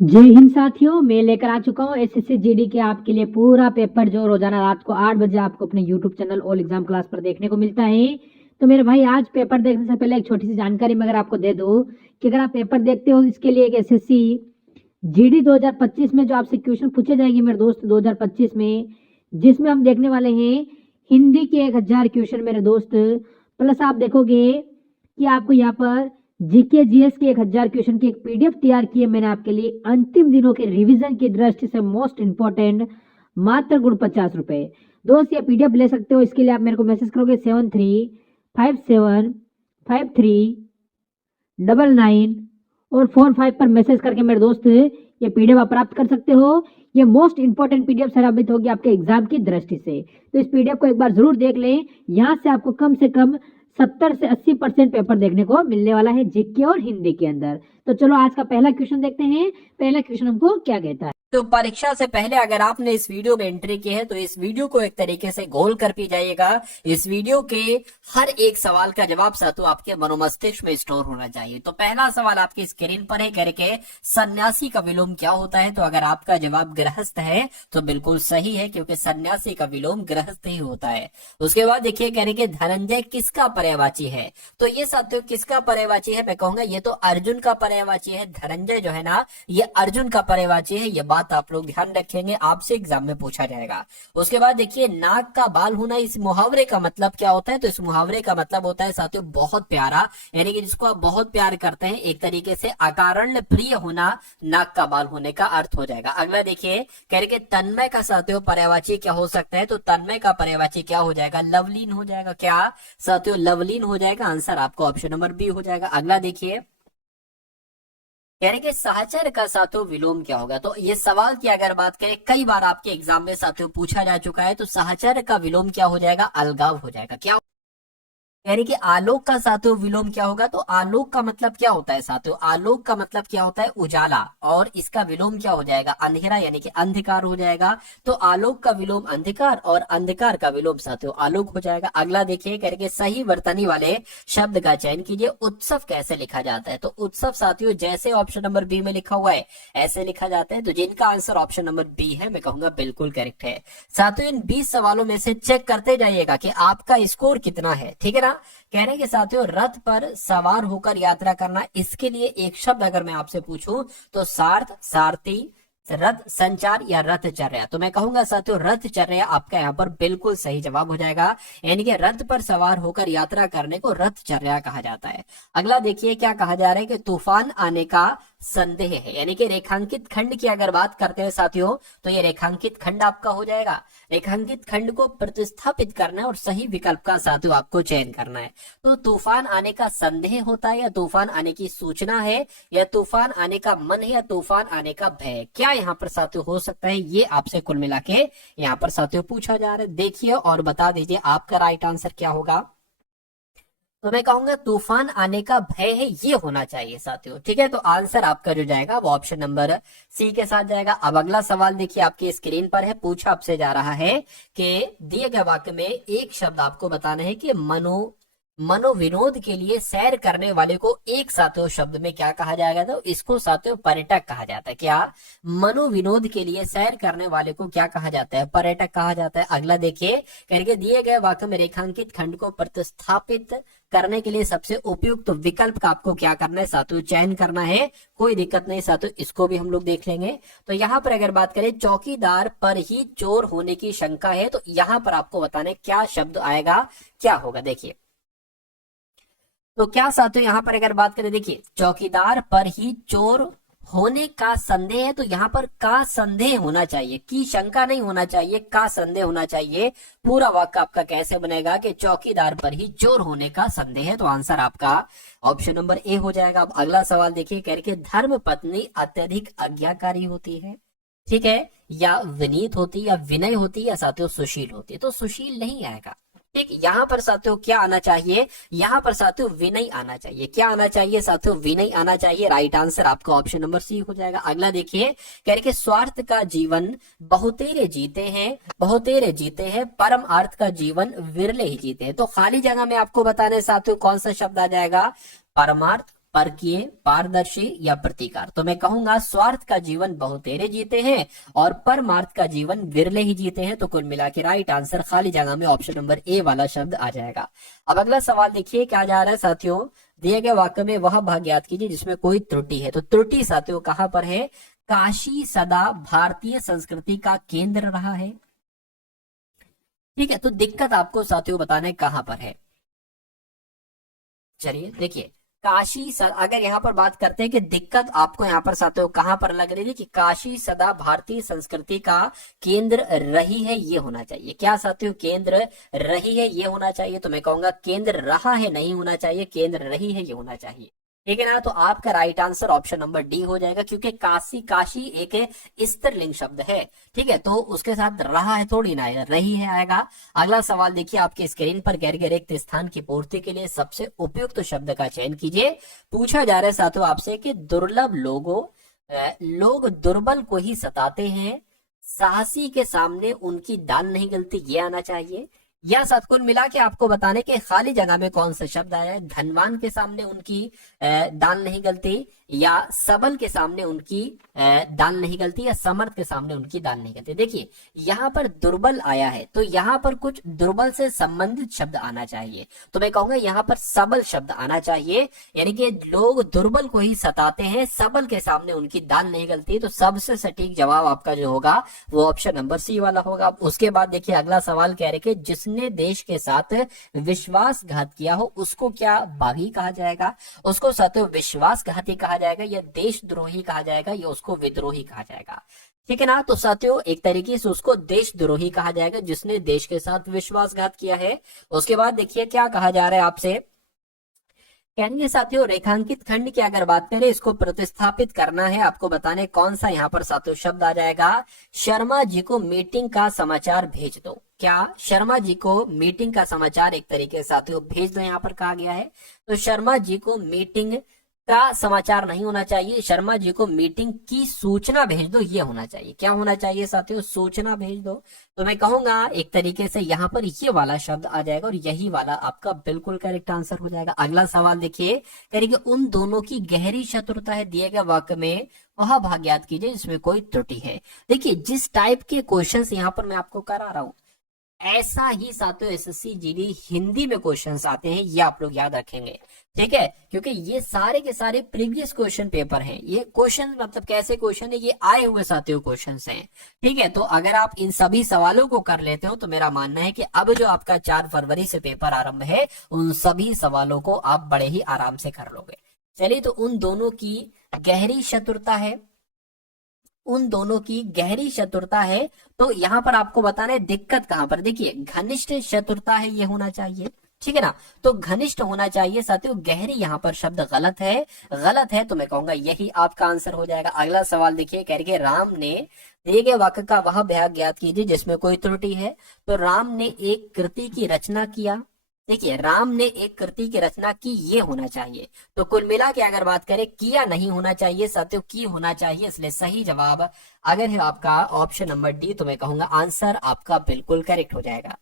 जय हिंद साथियों, मैं लेकर आ चुका हूँ एसएससी जीडी के आपके लिए पूरा पेपर जो रोजाना रात को 8 बजे आपको अपने YouTube channel all exam class पर देखने को मिलता है। तो मेरे भाई, आज पेपर देखने से पहले एक छोटी सी जानकारी मैं अगर आपको दे दूं कि अगर आप पेपर देखते हो इसके लिए एक एसएससी जीडी 2025 में जो आपसे क्वेश्चन पूछे जाएंगे मेरे दोस्त 2025 में, जिसमें हम देखने वाले हैं हिंदी के 1000 क्वेश्चन मेरे दोस्त। प्लस आप देखोगे कि आपको यहाँ पर जीके जीएस के 1000 क्वेश्चन की एक पीडीएफ तैयार की है मैंने आपके लिए अंतिम दिनों के रिवीजन की दृष्टि से मोस्ट इंपॉर्टेंट, मात्र गुण 50 रुपए। दोस्त ये पीडीएफ ले सकते हो, इसके लिए आप मेरे को मैसेज करोगे 73575399 और 45 पर मैसेज करके मेरे दोस्त ये पीडीएफ आप प्राप्त कर सकते हो। ये मोस्ट इंपॉर्टेंट पीडीएफ साबित होगी आपके एग्जाम की दृष्टि से, तो इस पीडीएफ को एक बार जरूर देख लें। यहाँ से आपको कम से कम 70 से 80% पेपर देखने को मिलने वाला है जीके और हिंदी के अंदर। तो चलो आज का पहला क्वेश्चन देखते हैं। पहला क्वेश्चन हमको क्या कहता है। तो परीक्षा से पहले अगर आपने इस वीडियो में एंट्री की है तो इस वीडियो को एक तरीके से गोल कर पी जाइएगा। इस वीडियो के हर एक सवाल का जवाब सातु आपके मनोमस्तिष्क में स्टोर होना चाहिए। तो पहला सवाल आपकी स्क्रीन पर है, करके सन्यासी का विलोम क्या होता है। तो अगर आपका जवाब गृहस्थ है तो बिल्कुल सही है, क्योंकि सन्यासी का विलोम गृहस्थ ही होता है। उसके बाद देखिए, कह रहे कि धनंजय किसका पर्यायवाची है। तो ये साथियों किसका पर्यायवाची है, मैं कहूंगा ये तो अर्जुन का पर्यायवाची है। धनंजय जो है ना, ये अर्जुन का पर्यायवाची है। ये बात आप लोग ध्यान रखेंगे, आपसे एग्जाम में पूछा जाएगा। उसके बाद देखिए, नाक का बाल होना, इस मुहावरे का मतलब क्या होता है। तो इस मुहावरे का मतलब होता है साथियों बहुत प्यारा, यानी कि जिसको आप बहुत प्यार करते हैं, एक तरीके से अकारण प्रिय होना नाक का बाल होने का अर्थ हो जाएगा। अगला देखिए, कह रहे कि तन्मय का साथियों पर्यायवाची क्या हो सकता है। तो तन्मय का पर्यायवाची क्या हो जाएगा, लवलीन हो जाएगा। क्या साथियों, लवलीन हो जाएगा। आंसर आपको ऑप्शन नंबर बी हो जाएगा। अगला देखिए, यानी कि सहचर का साथियों विलोम क्या होगा। तो ये सवाल की अगर बात करें, कई बार आपके एग्जाम में साथियों पूछा जा चुका है। तो सहचर का विलोम क्या हो जाएगा, अलगाव हो जाएगा। क्या यानी कि आलोक का साथियों विलोम क्या होगा। तो आलोक का मतलब क्या होता है साथियों, आलोक का मतलब क्या होता है, उजाला, और इसका विलोम क्या हो जाएगा, अंधेरा, यानी कि अंधकार हो जाएगा। तो आलोक का विलोम अंधकार और अंधकार का विलोम साथियों आलोक हो जाएगा। अगला देखिए, करके सही वर्तनी वाले शब्द का चयन कीजिए। उत्सव कैसे लिखा जाता है। तो उत्सव साथियों जैसे ऑप्शन नंबर बी में लिखा हुआ है ऐसे लिखा जाता है। तो जिनका आंसर ऑप्शन नंबर बी है, मैं कहूंगा बिल्कुल करेक्ट है। साथियों इन 20 सवालों में से चेक करते जाइएगा कि आपका स्कोर कितना है, ठीक है ना। कह रहे हैं कि साथियों रथ पर सवार होकर यात्रा करना, इसके लिए एक शब्द अगर मैं आपसे पूछूं तो सार्थ, सारथी, रथ संचार या रथचर्या। तो मैं कहूंगा साथियों रथचर्या आपका यहाँ पर बिल्कुल सही जवाब हो जाएगा। यानी कि रथ पर सवार होकर यात्रा करने को रथचर्या कहा जाता है। अगला देखिए, क्या कहा जा रहा है कि तूफान आने का संदेह है। यानी कि रेखांकित खंड की अगर बात करते हैं साथियों, तो ये रेखांकित खंड आपका हो जाएगा। रेखांकित खंड को प्रतिस्थापित करना है और सही विकल्प का साथियों आपको चयन करना है। तो तूफान आने का संदेह होता है, या तूफान आने की सूचना है, या तूफान आने का मन है, या तूफान आने का भय, क्या यहाँ पर साथियों हो सकता है। ये आपसे कुल मिला के यहाँ पर साथियों पूछा जा रहा है। देखिए और बता दीजिए आपका राइट आंसर क्या होगा। तो मैं कहूंगा तूफान आने का भय है, ये होना चाहिए साथियों, ठीक है। तो आंसर आपका जो जाएगा वो ऑप्शन नंबर सी के साथ जाएगा। अब अगला सवाल देखिए आपकी स्क्रीन पर है, पूछा आपसे जा रहा है कि दिए गए वाक्य में एक शब्द आपको बताना है कि मनोविनोद के लिए सैर करने वाले को एक साथियों शब्द में क्या कहा जाएगा। तो इसको साथियों पर्यटक कहा जाता है। क्या मनोविनोद के लिए सैर करने वाले को क्या कहा जाता है, पर्यटक कहा जाता है। अगला देखिए, करके दिए गए वाक्य में रेखांकित खंड को प्रतिस्थापित करने के लिए सबसे उपयुक्त विकल्प का आपको क्या करना है साथियों, चयन करना है। कोई दिक्कत नहीं साथियों, इसको भी हम लोग देख लेंगे। तो यहाँ पर अगर बात करें चौकीदार पर ही चोर होने की शंका है, तो यहाँ पर आपको बताने क्या शब्द आएगा, क्या होगा। देखिए, तो क्या साथियों यहाँ पर अगर बात करें, देखिए चौकीदार पर ही चोर होने का संदेह है। तो यहाँ पर का संदेह होना चाहिए, की शंका नहीं होना चाहिए, का संदेह होना चाहिए। पूरा वाक्य आपका कैसे बनेगा कि चौकीदार पर ही चोर होने का संदेह है। तो आंसर आपका ऑप्शन नंबर ए हो जाएगा। अब अगला सवाल देखिए, कह रहे धर्म पत्नी अत्यधिक आज्ञाकारी होती है, ठीक है, या विनीत होती, या विनय होती, या साथियों सुशील होती है। तो सुशील नहीं आएगा, ठीक। यहाँ पर साथियों क्या आना चाहिए, यहाँ पर साथियों विनय आना चाहिए। क्या आना चाहिए साथियों, विनय आना चाहिए। राइट आंसर आपका ऑप्शन नंबर सी हो जाएगा। अगला देखिए, कह रहे स्वार्थ का जीवन बहुतेरे जीते हैं परम अर्थ का जीवन विरले ही जीते हैं। तो खाली जगह में आपको बताने साथियों कौन सा शब्द आ जाएगा, परमार्थ, परकीय, पारदर्शी या प्रतिकार। तो मैं कहूंगा स्वार्थ का जीवन बहुतेरे जीते हैं और परमार्थ का जीवन विरले ही जीते हैं। तो कुल मिला के राइट आंसर खाली जगह में ऑप्शन नंबर ए वाला शब्द आ जाएगा। अब अगला सवाल देखिए क्या जा रहा है साथियों, दिए गए वाक्य में वह भाग याद कीजिए जिसमें कोई त्रुटि है। तो त्रुटि साथियों कहां पर है, काशी सदा भारतीय संस्कृति का केंद्र रहा है। ठीक है, तो दिक्कत आपको साथियों बताने कहां पर है। चलिए देखिए काशी अगर यहाँ पर बात करते हैं कि दिक्कत आपको यहाँ पर साथियों कहां पर लग रही है कि काशी सदा भारतीय संस्कृति का केंद्र रही है, ये होना चाहिए। क्या साथियों, केंद्र रही है ये होना चाहिए। तो मैं कहूंगा केंद्र रहा है नहीं होना चाहिए, केंद्र रही है ये होना चाहिए। ठीक है ना, तो आपका right answer option number D हो जाएगा, क्योंकि काशी काशी एक स्त्रीलिंग शब्द है। ठीक है, तो उसके साथ रहा है थोड़ी ना आएगा, रही है आएगा। अगला सवाल देखिए आपके स्क्रीन पर, गैर रिक्त स्थान की पूर्ति के लिए सबसे उपयुक्त शब्द का चयन कीजिए। पूछा जा रहा है साथियों आपसे कि दुर्लभ लोग दुर्बल को ही सताते हैं, साहसी के सामने उनकी दाल नहीं गलती, ये आना चाहिए। या साथ कुल मिला के आपको बताने के खाली जगह में कौन सा शब्द आया है, धनवान के सामने उनकी दाल नहीं गलती, या सबल के सामने उनकी दाल नहीं गलती, या समर्थ के सामने उनकी दाल नहीं गलती। देखिए यहाँ पर दुर्बल आया है तो यहाँ पर कुछ दुर्बल से संबंधित शब्द आना चाहिए। तो मैं कहूंगा यहाँ पर सबल शब्द आना चाहिए, यानी कि लोग दुर्बल को ही सताते हैं, सबल के सामने उनकी दाल नहीं गलती। तो सबसे सटीक जवाब आपका जो होगा वो ऑप्शन नंबर सी वाला होगा। उसके बाद देखिए अगला सवाल कह रहे कि जिसने देश के साथ विश्वासघात किया हो उसको क्या बागी कहा जाएगा, उसको साथियों विश्वासघाती कहा जाएगा, या देशद्रोही कहा जाएगा, या उसको विद्रोही कहा जाएगा। ठीक है ना, तो साथियों एक तरीके से उसको देशद्रोही कहा जाएगा जिसने देश के साथ विश्वासघात किया है। उसके बाद देखिए क्या कहा जा रहा है आपसे, कहेंगे साथियों रेखांकित खंड की अगर बात करें इसको प्रतिस्थापित करना है, आपको बताने कौन सा यहाँ पर साथियों शब्द आ जाएगा, शर्मा जी को मीटिंग का समाचार भेज दो। क्या शर्मा जी को मीटिंग का समाचार एक तरीके से साथियों भेज दो यहाँ पर कहा गया है। तो शर्मा जी को मीटिंग का समाचार नहीं होना चाहिए, शर्मा जी को मीटिंग की सूचना भेज दो ये होना चाहिए। क्या होना चाहिए साथियों, सूचना भेज दो। तो मैं कहूंगा एक तरीके से यहाँ पर ये वाला शब्द आ जाएगा और यही वाला आपका बिल्कुल करेक्ट आंसर हो जाएगा। अगला सवाल देखिए, करेंगे उन दोनों की गहरी शत्रुता है, दिए गए वाक्य में वह भाग याद कीजिए जिसमें कोई त्रुटि है। देखिए जिस टाइप के क्वेश्चंस यहाँ पर मैं आपको करा रहा हूं ऐसा ही साथियों एसएससी जीडी हिंदी में क्वेश्चंस आते हैं, ये आप लोग याद रखेंगे। ठीक है, क्योंकि ये सारे के सारे प्रीवियस क्वेश्चन पेपर हैं। ये क्वेश्चन मतलब कैसे क्वेश्चन है, ये आए हुए साथियों क्वेश्चंस हैं। ठीक है, तो अगर आप इन सभी सवालों को कर लेते हो तो मेरा मानना है कि अब जो आपका 4 फरवरी से पेपर आरंभ है उन सभी सवालों को आप बड़े ही आराम से कर लोगे। चलिए, तो उन दोनों की गहरी शत्रुता है, उन दोनों की गहरी शत्रुता है। तो यहाँ पर आपको बताना है दिक्कत कहां पर, देखिए घनिष्ठ शत्रुता है ये होना चाहिए। ठीक है ना, तो घनिष्ठ होना चाहिए साथियों, गहरी यहाँ पर शब्द गलत है, गलत है। तो मैं कहूंगा यही आपका आंसर हो जाएगा। अगला सवाल देखिए, कह रहे राम ने दिए गए वाक्य का वह भाग ज्ञात कीजिए जिसमें कोई त्रुटि है। तो राम ने एक कृति की रचना किया, देखिए राम ने एक कृति की रचना की ये होना चाहिए। तो कुल मिला के अगर बात करें किया नहीं होना चाहिए साथियों, की होना चाहिए, इसलिए सही जवाब अगर है आपका ऑप्शन नंबर डी, तो मैं कहूंगा आंसर आपका बिल्कुल करेक्ट हो जाएगा।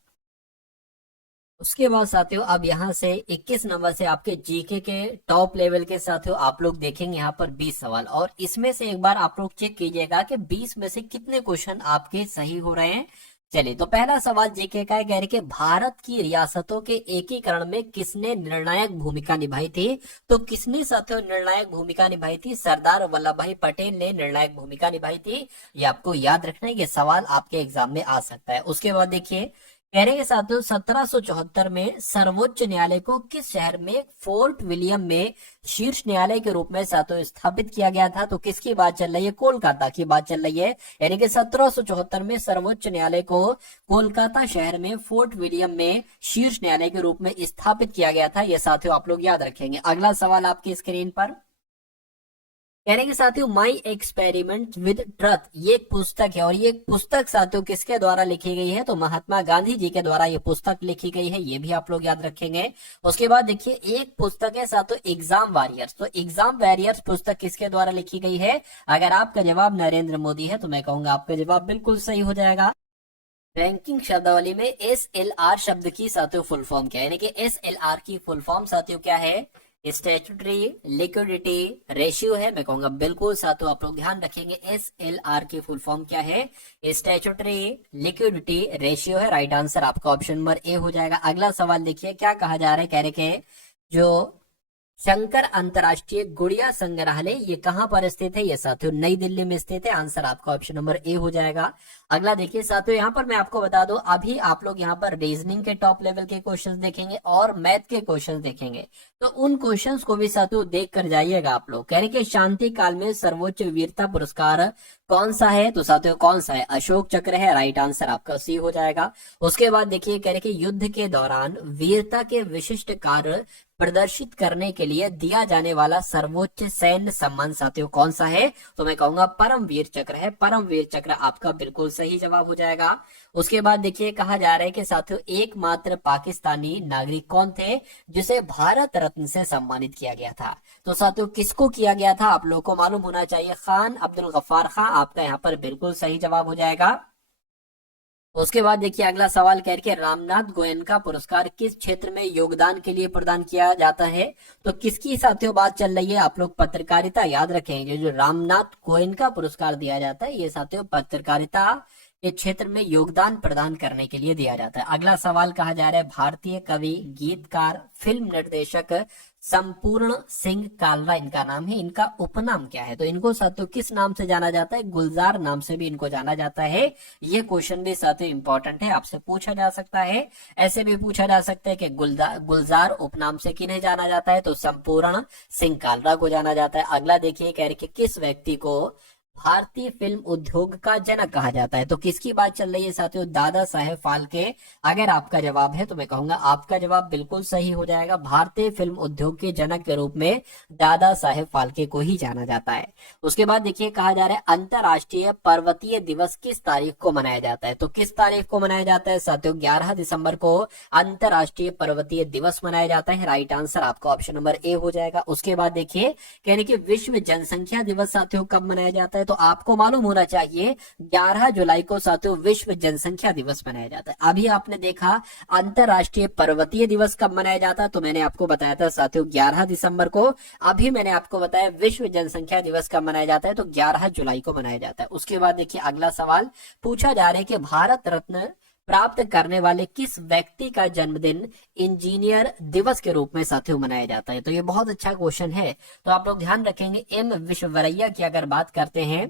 उसके बाद साथियों अब यहाँ से 21 नंबर से आपके जीके के टॉप लेवल के साथियों आप लोग देखेंगे यहाँ पर 20 सवाल, और इसमें से एक बार आप लोग चेक कीजिएगा कि 20 में से कितने क्वेश्चन आपके सही हो रहे हैं। चलिए, तो पहला सवाल जीके का है, कह रहे कि भारत की रियासतों के एकीकरण में किसने निर्णायक भूमिका निभाई थी। तो किसने साथियों निर्णायक भूमिका निभाई थी, सरदार वल्लभ भाई पटेल ने निर्णायक भूमिका निभाई थी। ये आपको याद रखना है, ये सवाल आपके एग्जाम में आ सकता है। उसके बाद देखिए कह रहे हैं साथियों 1774 में सर्वोच्च न्यायालय को किस शहर में फोर्ट विलियम में शीर्ष न्यायालय के रूप में साथियों स्थापित किया गया था। तो किसकी बात चल रही है, कोलकाता की बात चल रही है। यानी कि 1774 में सर्वोच्च न्यायालय को कोलकाता शहर में फोर्ट विलियम में शीर्ष न्यायालय के रूप में स्थापित किया गया था। यह साथियों आप लोग याद रखेंगे। अगला सवाल आपकी स्क्रीन पर कहने के साथियों माई एक्सपेरिमेंट विद ट्रथ, ये एक पुस्तक है, और ये पुस्तक साथियों किसके द्वारा लिखी गई है, तो महात्मा गांधी जी के द्वारा ये पुस्तक लिखी गई है, ये भी आप लोग याद रखेंगे। उसके बाद देखिए एक पुस्तक है साथियों एग्जाम वॉरियर्स, तो एग्जाम वॉरियर्स पुस्तक किसके द्वारा लिखी गई है। अगर आपका जवाब नरेंद्र मोदी है तो मैं कहूंगा आपका जवाब बिल्कुल सही हो जाएगा। रैंकिंग शब्दावली में SLR शब्द की साथियों फुल फॉर्म क्या है, यानी कि SLR की फुल फॉर्म साथियों क्या है, स्टैट्यूटरी लिक्विडिटी रेशियो है, मैं कहूंगा बिल्कुल साथियों आप लोग ध्यान रखेंगे SLR की फुल फॉर्म क्या है, स्टैट्यूटरी लिक्विडिटी रेशियो है। राइट आंसर आपका ऑप्शन नंबर ए हो जाएगा। अगला सवाल देखिए क्या कहा जा रहा है, कह रहे कि जो शंकर अंतरराष्ट्रीय गुड़िया संग्रहालय ये कहां पर स्थित है, ये साथियों नई दिल्ली में स्थित है। आंसर आपका ऑप्शन नंबर ए हो जाएगा। अगला देखिए साथियों, यहाँ पर मैं आपको बता दूं अभी आप लोग यहाँ पर रीजनिंग के टॉप लेवल के क्वेश्चंस देखेंगे और मैथ के क्वेश्चंस देखेंगे, तो उन क्वेश्चंस को भी साथियों देख कर जाइएगा आप लोग। कह रहे कि शांति काल में सर्वोच्च वीरता पुरस्कार कौन सा है, तो साथियों कौन सा है, अशोक चक्र है। राइट आंसर आपका सी हो जाएगा। उसके बाद देखिए कह रहे कि युद्ध के दौरान वीरता के विशिष्ट कार्य प्रदर्शित करने के लिए दिया जाने वाला सर्वोच्च सैन्य सम्मान साथियों कौन सा है, तो मैं कहूंगा परमवीर चक्र है। परमवीर चक्र आपका बिल्कुल सही जवाब हो जाएगा। उसके बाद देखिए कहा जा रहा है कि साथियों एकमात्र पाकिस्तानी नागरिक कौन थे जिसे भारत रत्न से सम्मानित किया गया था, तो साथियों किसको किया गया था आप लोगों को मालूम होना चाहिए, खान अब्दुल गफ्फार खान आपका यहाँ पर बिल्कुल सही जवाब हो जाएगा। उसके बाद देखिए अगला सवाल कह के रामनाथ गोयनका पुरस्कार किस क्षेत्र में योगदान के लिए प्रदान किया जाता है, तो किसकी साथियों बात चल रही है, आप लोग पत्रकारिता याद रखेंगे। जो रामनाथ गोयनका पुरस्कार दिया जाता है ये साथियों पत्रकारिता के क्षेत्र में योगदान प्रदान करने के लिए दिया जाता है। अगला सवाल कहा जा रहा है भारतीय कवि गीतकार फिल्म निर्देशक संपूर्ण सिंह कालरा इनका नाम है, इनका उपनाम क्या है, तो इनको साथियों किस नाम से जाना जाता है, गुलजार नाम से भी इनको जाना जाता है। ये क्वेश्चन भी साथियों इंपॉर्टेंट है, आपसे पूछा जा सकता है। ऐसे भी पूछा जा सकता है कि गुलजार उपनाम से किन्हें जाना जाता है, तो संपूर्ण सिंह कालरा को जाना जाता है। अगला देखिए कह रहे कि किस व्यक्ति को भारतीय फिल्म उद्योग का जनक कहा जाता है, तो किसकी बात चल रही है साथियों, दादा साहेब फाल्के। अगर आपका जवाब है तो मैं कहूंगा आपका जवाब बिल्कुल सही हो जाएगा। भारतीय फिल्म उद्योग के जनक के रूप में दादा साहेब फाल्के को ही जाना जाता है। उसके बाद देखिए कहा जा रहा है अंतरराष्ट्रीय पर्वतीय दिवस किस तारीख को मनाया जाता है, तो किस तारीख को मनाया जाता है साथियों, 11 दिसंबर को अंतरराष्ट्रीय पर्वतीय दिवस मनाया जाता है। राइट आंसर आपका ऑप्शन नंबर ए हो जाएगा। उसके बाद देखिए कहने की विश्व जनसंख्या दिवस साथियों कब मनाया जाता है, तो आपको मालूम होना चाहिए 11 जुलाई को साथियों विश्व जनसंख्या दिवस मनाया जाता है। अभी आपने देखा अंतरराष्ट्रीय पर्वतीय दिवस कब मनाया जाता है, तो मैंने आपको बताया था साथियों 11 दिसंबर को। अभी मैंने आपको बताया विश्व जनसंख्या दिवस कब मनाया जाता है, तो 11 जुलाई को मनाया जाता है। उसके बाद देखिए अगला सवाल पूछा जा रहा है कि भारत रत्न प्राप्त करने वाले किस व्यक्ति का जन्मदिन इंजीनियर दिवस के रूप में साथियों मनाया जाता है, तो ये बहुत अच्छा क्वेश्चन है, तो आप लोग ध्यान रखेंगे। एम विश्वेश्वरैया की अगर बात करते हैं,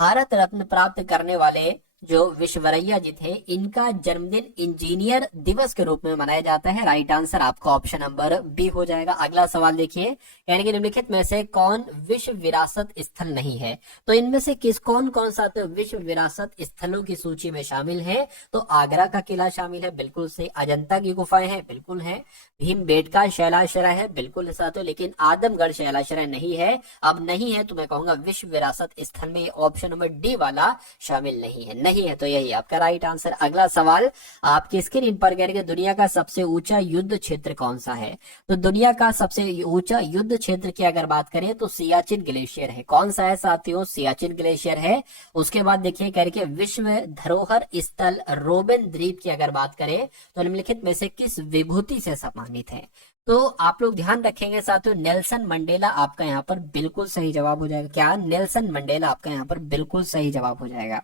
भारत रत्न प्राप्त करने वाले जो विश्वेश्वरैया जी थे इनका जन्मदिन इंजीनियर दिवस के रूप में मनाया जाता है। राइट आंसर आपका ऑप्शन नंबर बी हो जाएगा। अगला सवाल देखिए यानी कि निम्नलिखित में से कौन विश्व विरासत स्थल नहीं है, तो इनमें से किस कौन कौन सा तो विश्व विरासत स्थलों की सूची में शामिल है, तो आगरा का किला शामिल है, बिल्कुल सही। अजंता की गुफाएं हैं, बिल्कुल है। भीमबेटका शैलाश्रय है, बिल्कुल साथियों, लेकिन आदमगढ़ शैलाश्रय नहीं है। अब नहीं है तो मैं कहूंगा विश्व विरासत स्थल में ऑप्शन नंबर डी वाला शामिल नहीं है, नहीं है तो यही आपका राइट आंसर। अगला सवाल आपकी स्क्रीन पर कह रहे दुनिया का सबसे ऊंचा युद्ध क्षेत्र कौन सा है, तो दुनिया का सबसे ऊंचा युद्ध क्षेत्र की अगर बात करें तो सियाचिन ग्लेशियर है। कौन सा है साथियों, सियाचिन ग्लेशियर है। उसके बाद देखिए कह रहे विश्व धरोहर स्थल रोबेन द्वीप की अगर बात करें तो निम्नलिखित में से किस विभूति से सम्मानित है, तो आप लोग ध्यान रखेंगे साथियों नेल्सन मंडेला आपका यहाँ पर बिल्कुल सही जवाब हो जाएगा। क्या, नेल्सन मंडेला आपका यहाँ पर बिल्कुल सही जवाब हो जाएगा।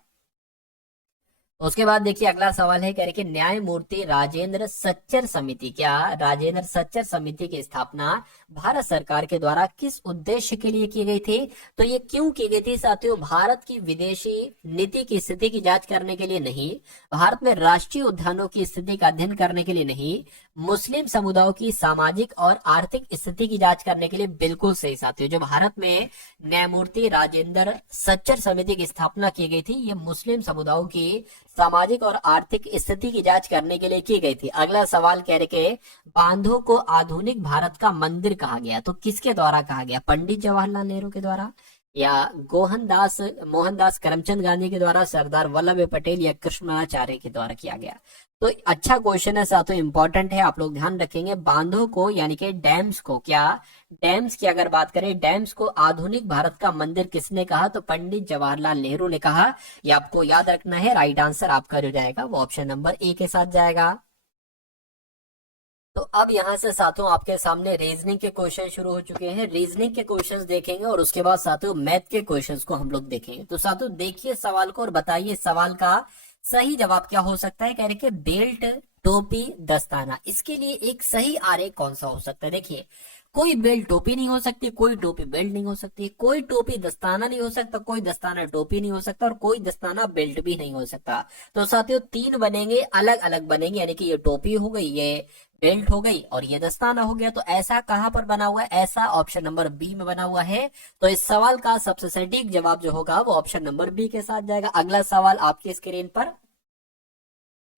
उसके बाद देखिए अगला सवाल है कह रहे कि न्यायमूर्ति राजेंद्र सच्चर समिति, क्या राजेंद्र सच्चर समिति की स्थापना भारत सरकार के द्वारा किस उद्देश्य के लिए की गई थी, तो ये क्यों की गई थी साथियों, भारत की विदेशी नीति की स्थिति की जांच करने के लिए नहीं, भारत में राष्ट्रीय उद्यानों की स्थिति का अध्ययन करने के लिए नहीं, मुस्लिम समुदायों की सामाजिक और आर्थिक स्थिति की जांच करने के लिए, बिल्कुल सही साथियों। जो भारत में न्यायमूर्ति राजेंद्र सच्चर समिति की स्थापना की गई थी ये मुस्लिम समुदायों की सामाजिक और आर्थिक स्थिति की जांच करने के लिए की गई थी। अगला सवाल कह रहे के बांधों को आधुनिक भारत का मंदिर कहा गया, तो किसके द्वारा कहा गया, पंडित जवाहरलाल नेहरू के द्वारा या मोहनदास करमचंद गांधी के द्वारा, सरदार वल्लभ भाई पटेल या कृष्णाचार्य के द्वारा किया गया। तो अच्छा क्वेश्चन है साथियों, इंपॉर्टेंट है, आप लोग ध्यान रखेंगे। बांधों को यानी कि डैम्स को, क्या डैम्स की अगर बात करें, डैम्स को आधुनिक भारत का मंदिर किसने कहा, तो पंडित जवाहरलाल नेहरू ने कहा। ये आपको याद रखना है। राइट आंसर आपका जो जाएगा वो ऑप्शन नंबर ए के साथ जाएगा। तो अब यहाँ से साथियों आपके सामने रीजनिंग के क्वेश्चन शुरू हो चुके हैं। रीजनिंग के क्वेश्चंस देखेंगे और उसके बाद साथियों मैथ के क्वेश्चंस को हम लोग देखेंगे। तो साथियों देखिए सवाल को और बताइए सवाल का सही जवाब क्या हो सकता है। कह रहे कि बेल्ट, टोपी, दस्ताना, इसके लिए एक सही आरेख कौन सा हो सकता है। देखिए कोई बेल्ट टोपी नहीं हो सकती, कोई टोपी बेल्ट नहीं हो सकती, कोई टोपी दस्ताना नहीं हो सकता, कोई दस्ताना टोपी नहीं हो सकता और कोई दस्ताना बेल्ट भी नहीं हो सकता। तो साथियों तीन बनेंगे, अलग अलग बनेंगे, यानी कि ये टोपी हो गई, ये बेल्ट हो गई और ये दस्ताना हो गया। तो ऐसा कहां पर बना हुआ है, ऐसा ऑप्शन नंबर बी में बना हुआ है। तो इस सवाल का सबसे सटीक जवाब जो होगा वो ऑप्शन नंबर बी के साथ जाएगा। अगला सवाल आपकी स्क्रीन पर,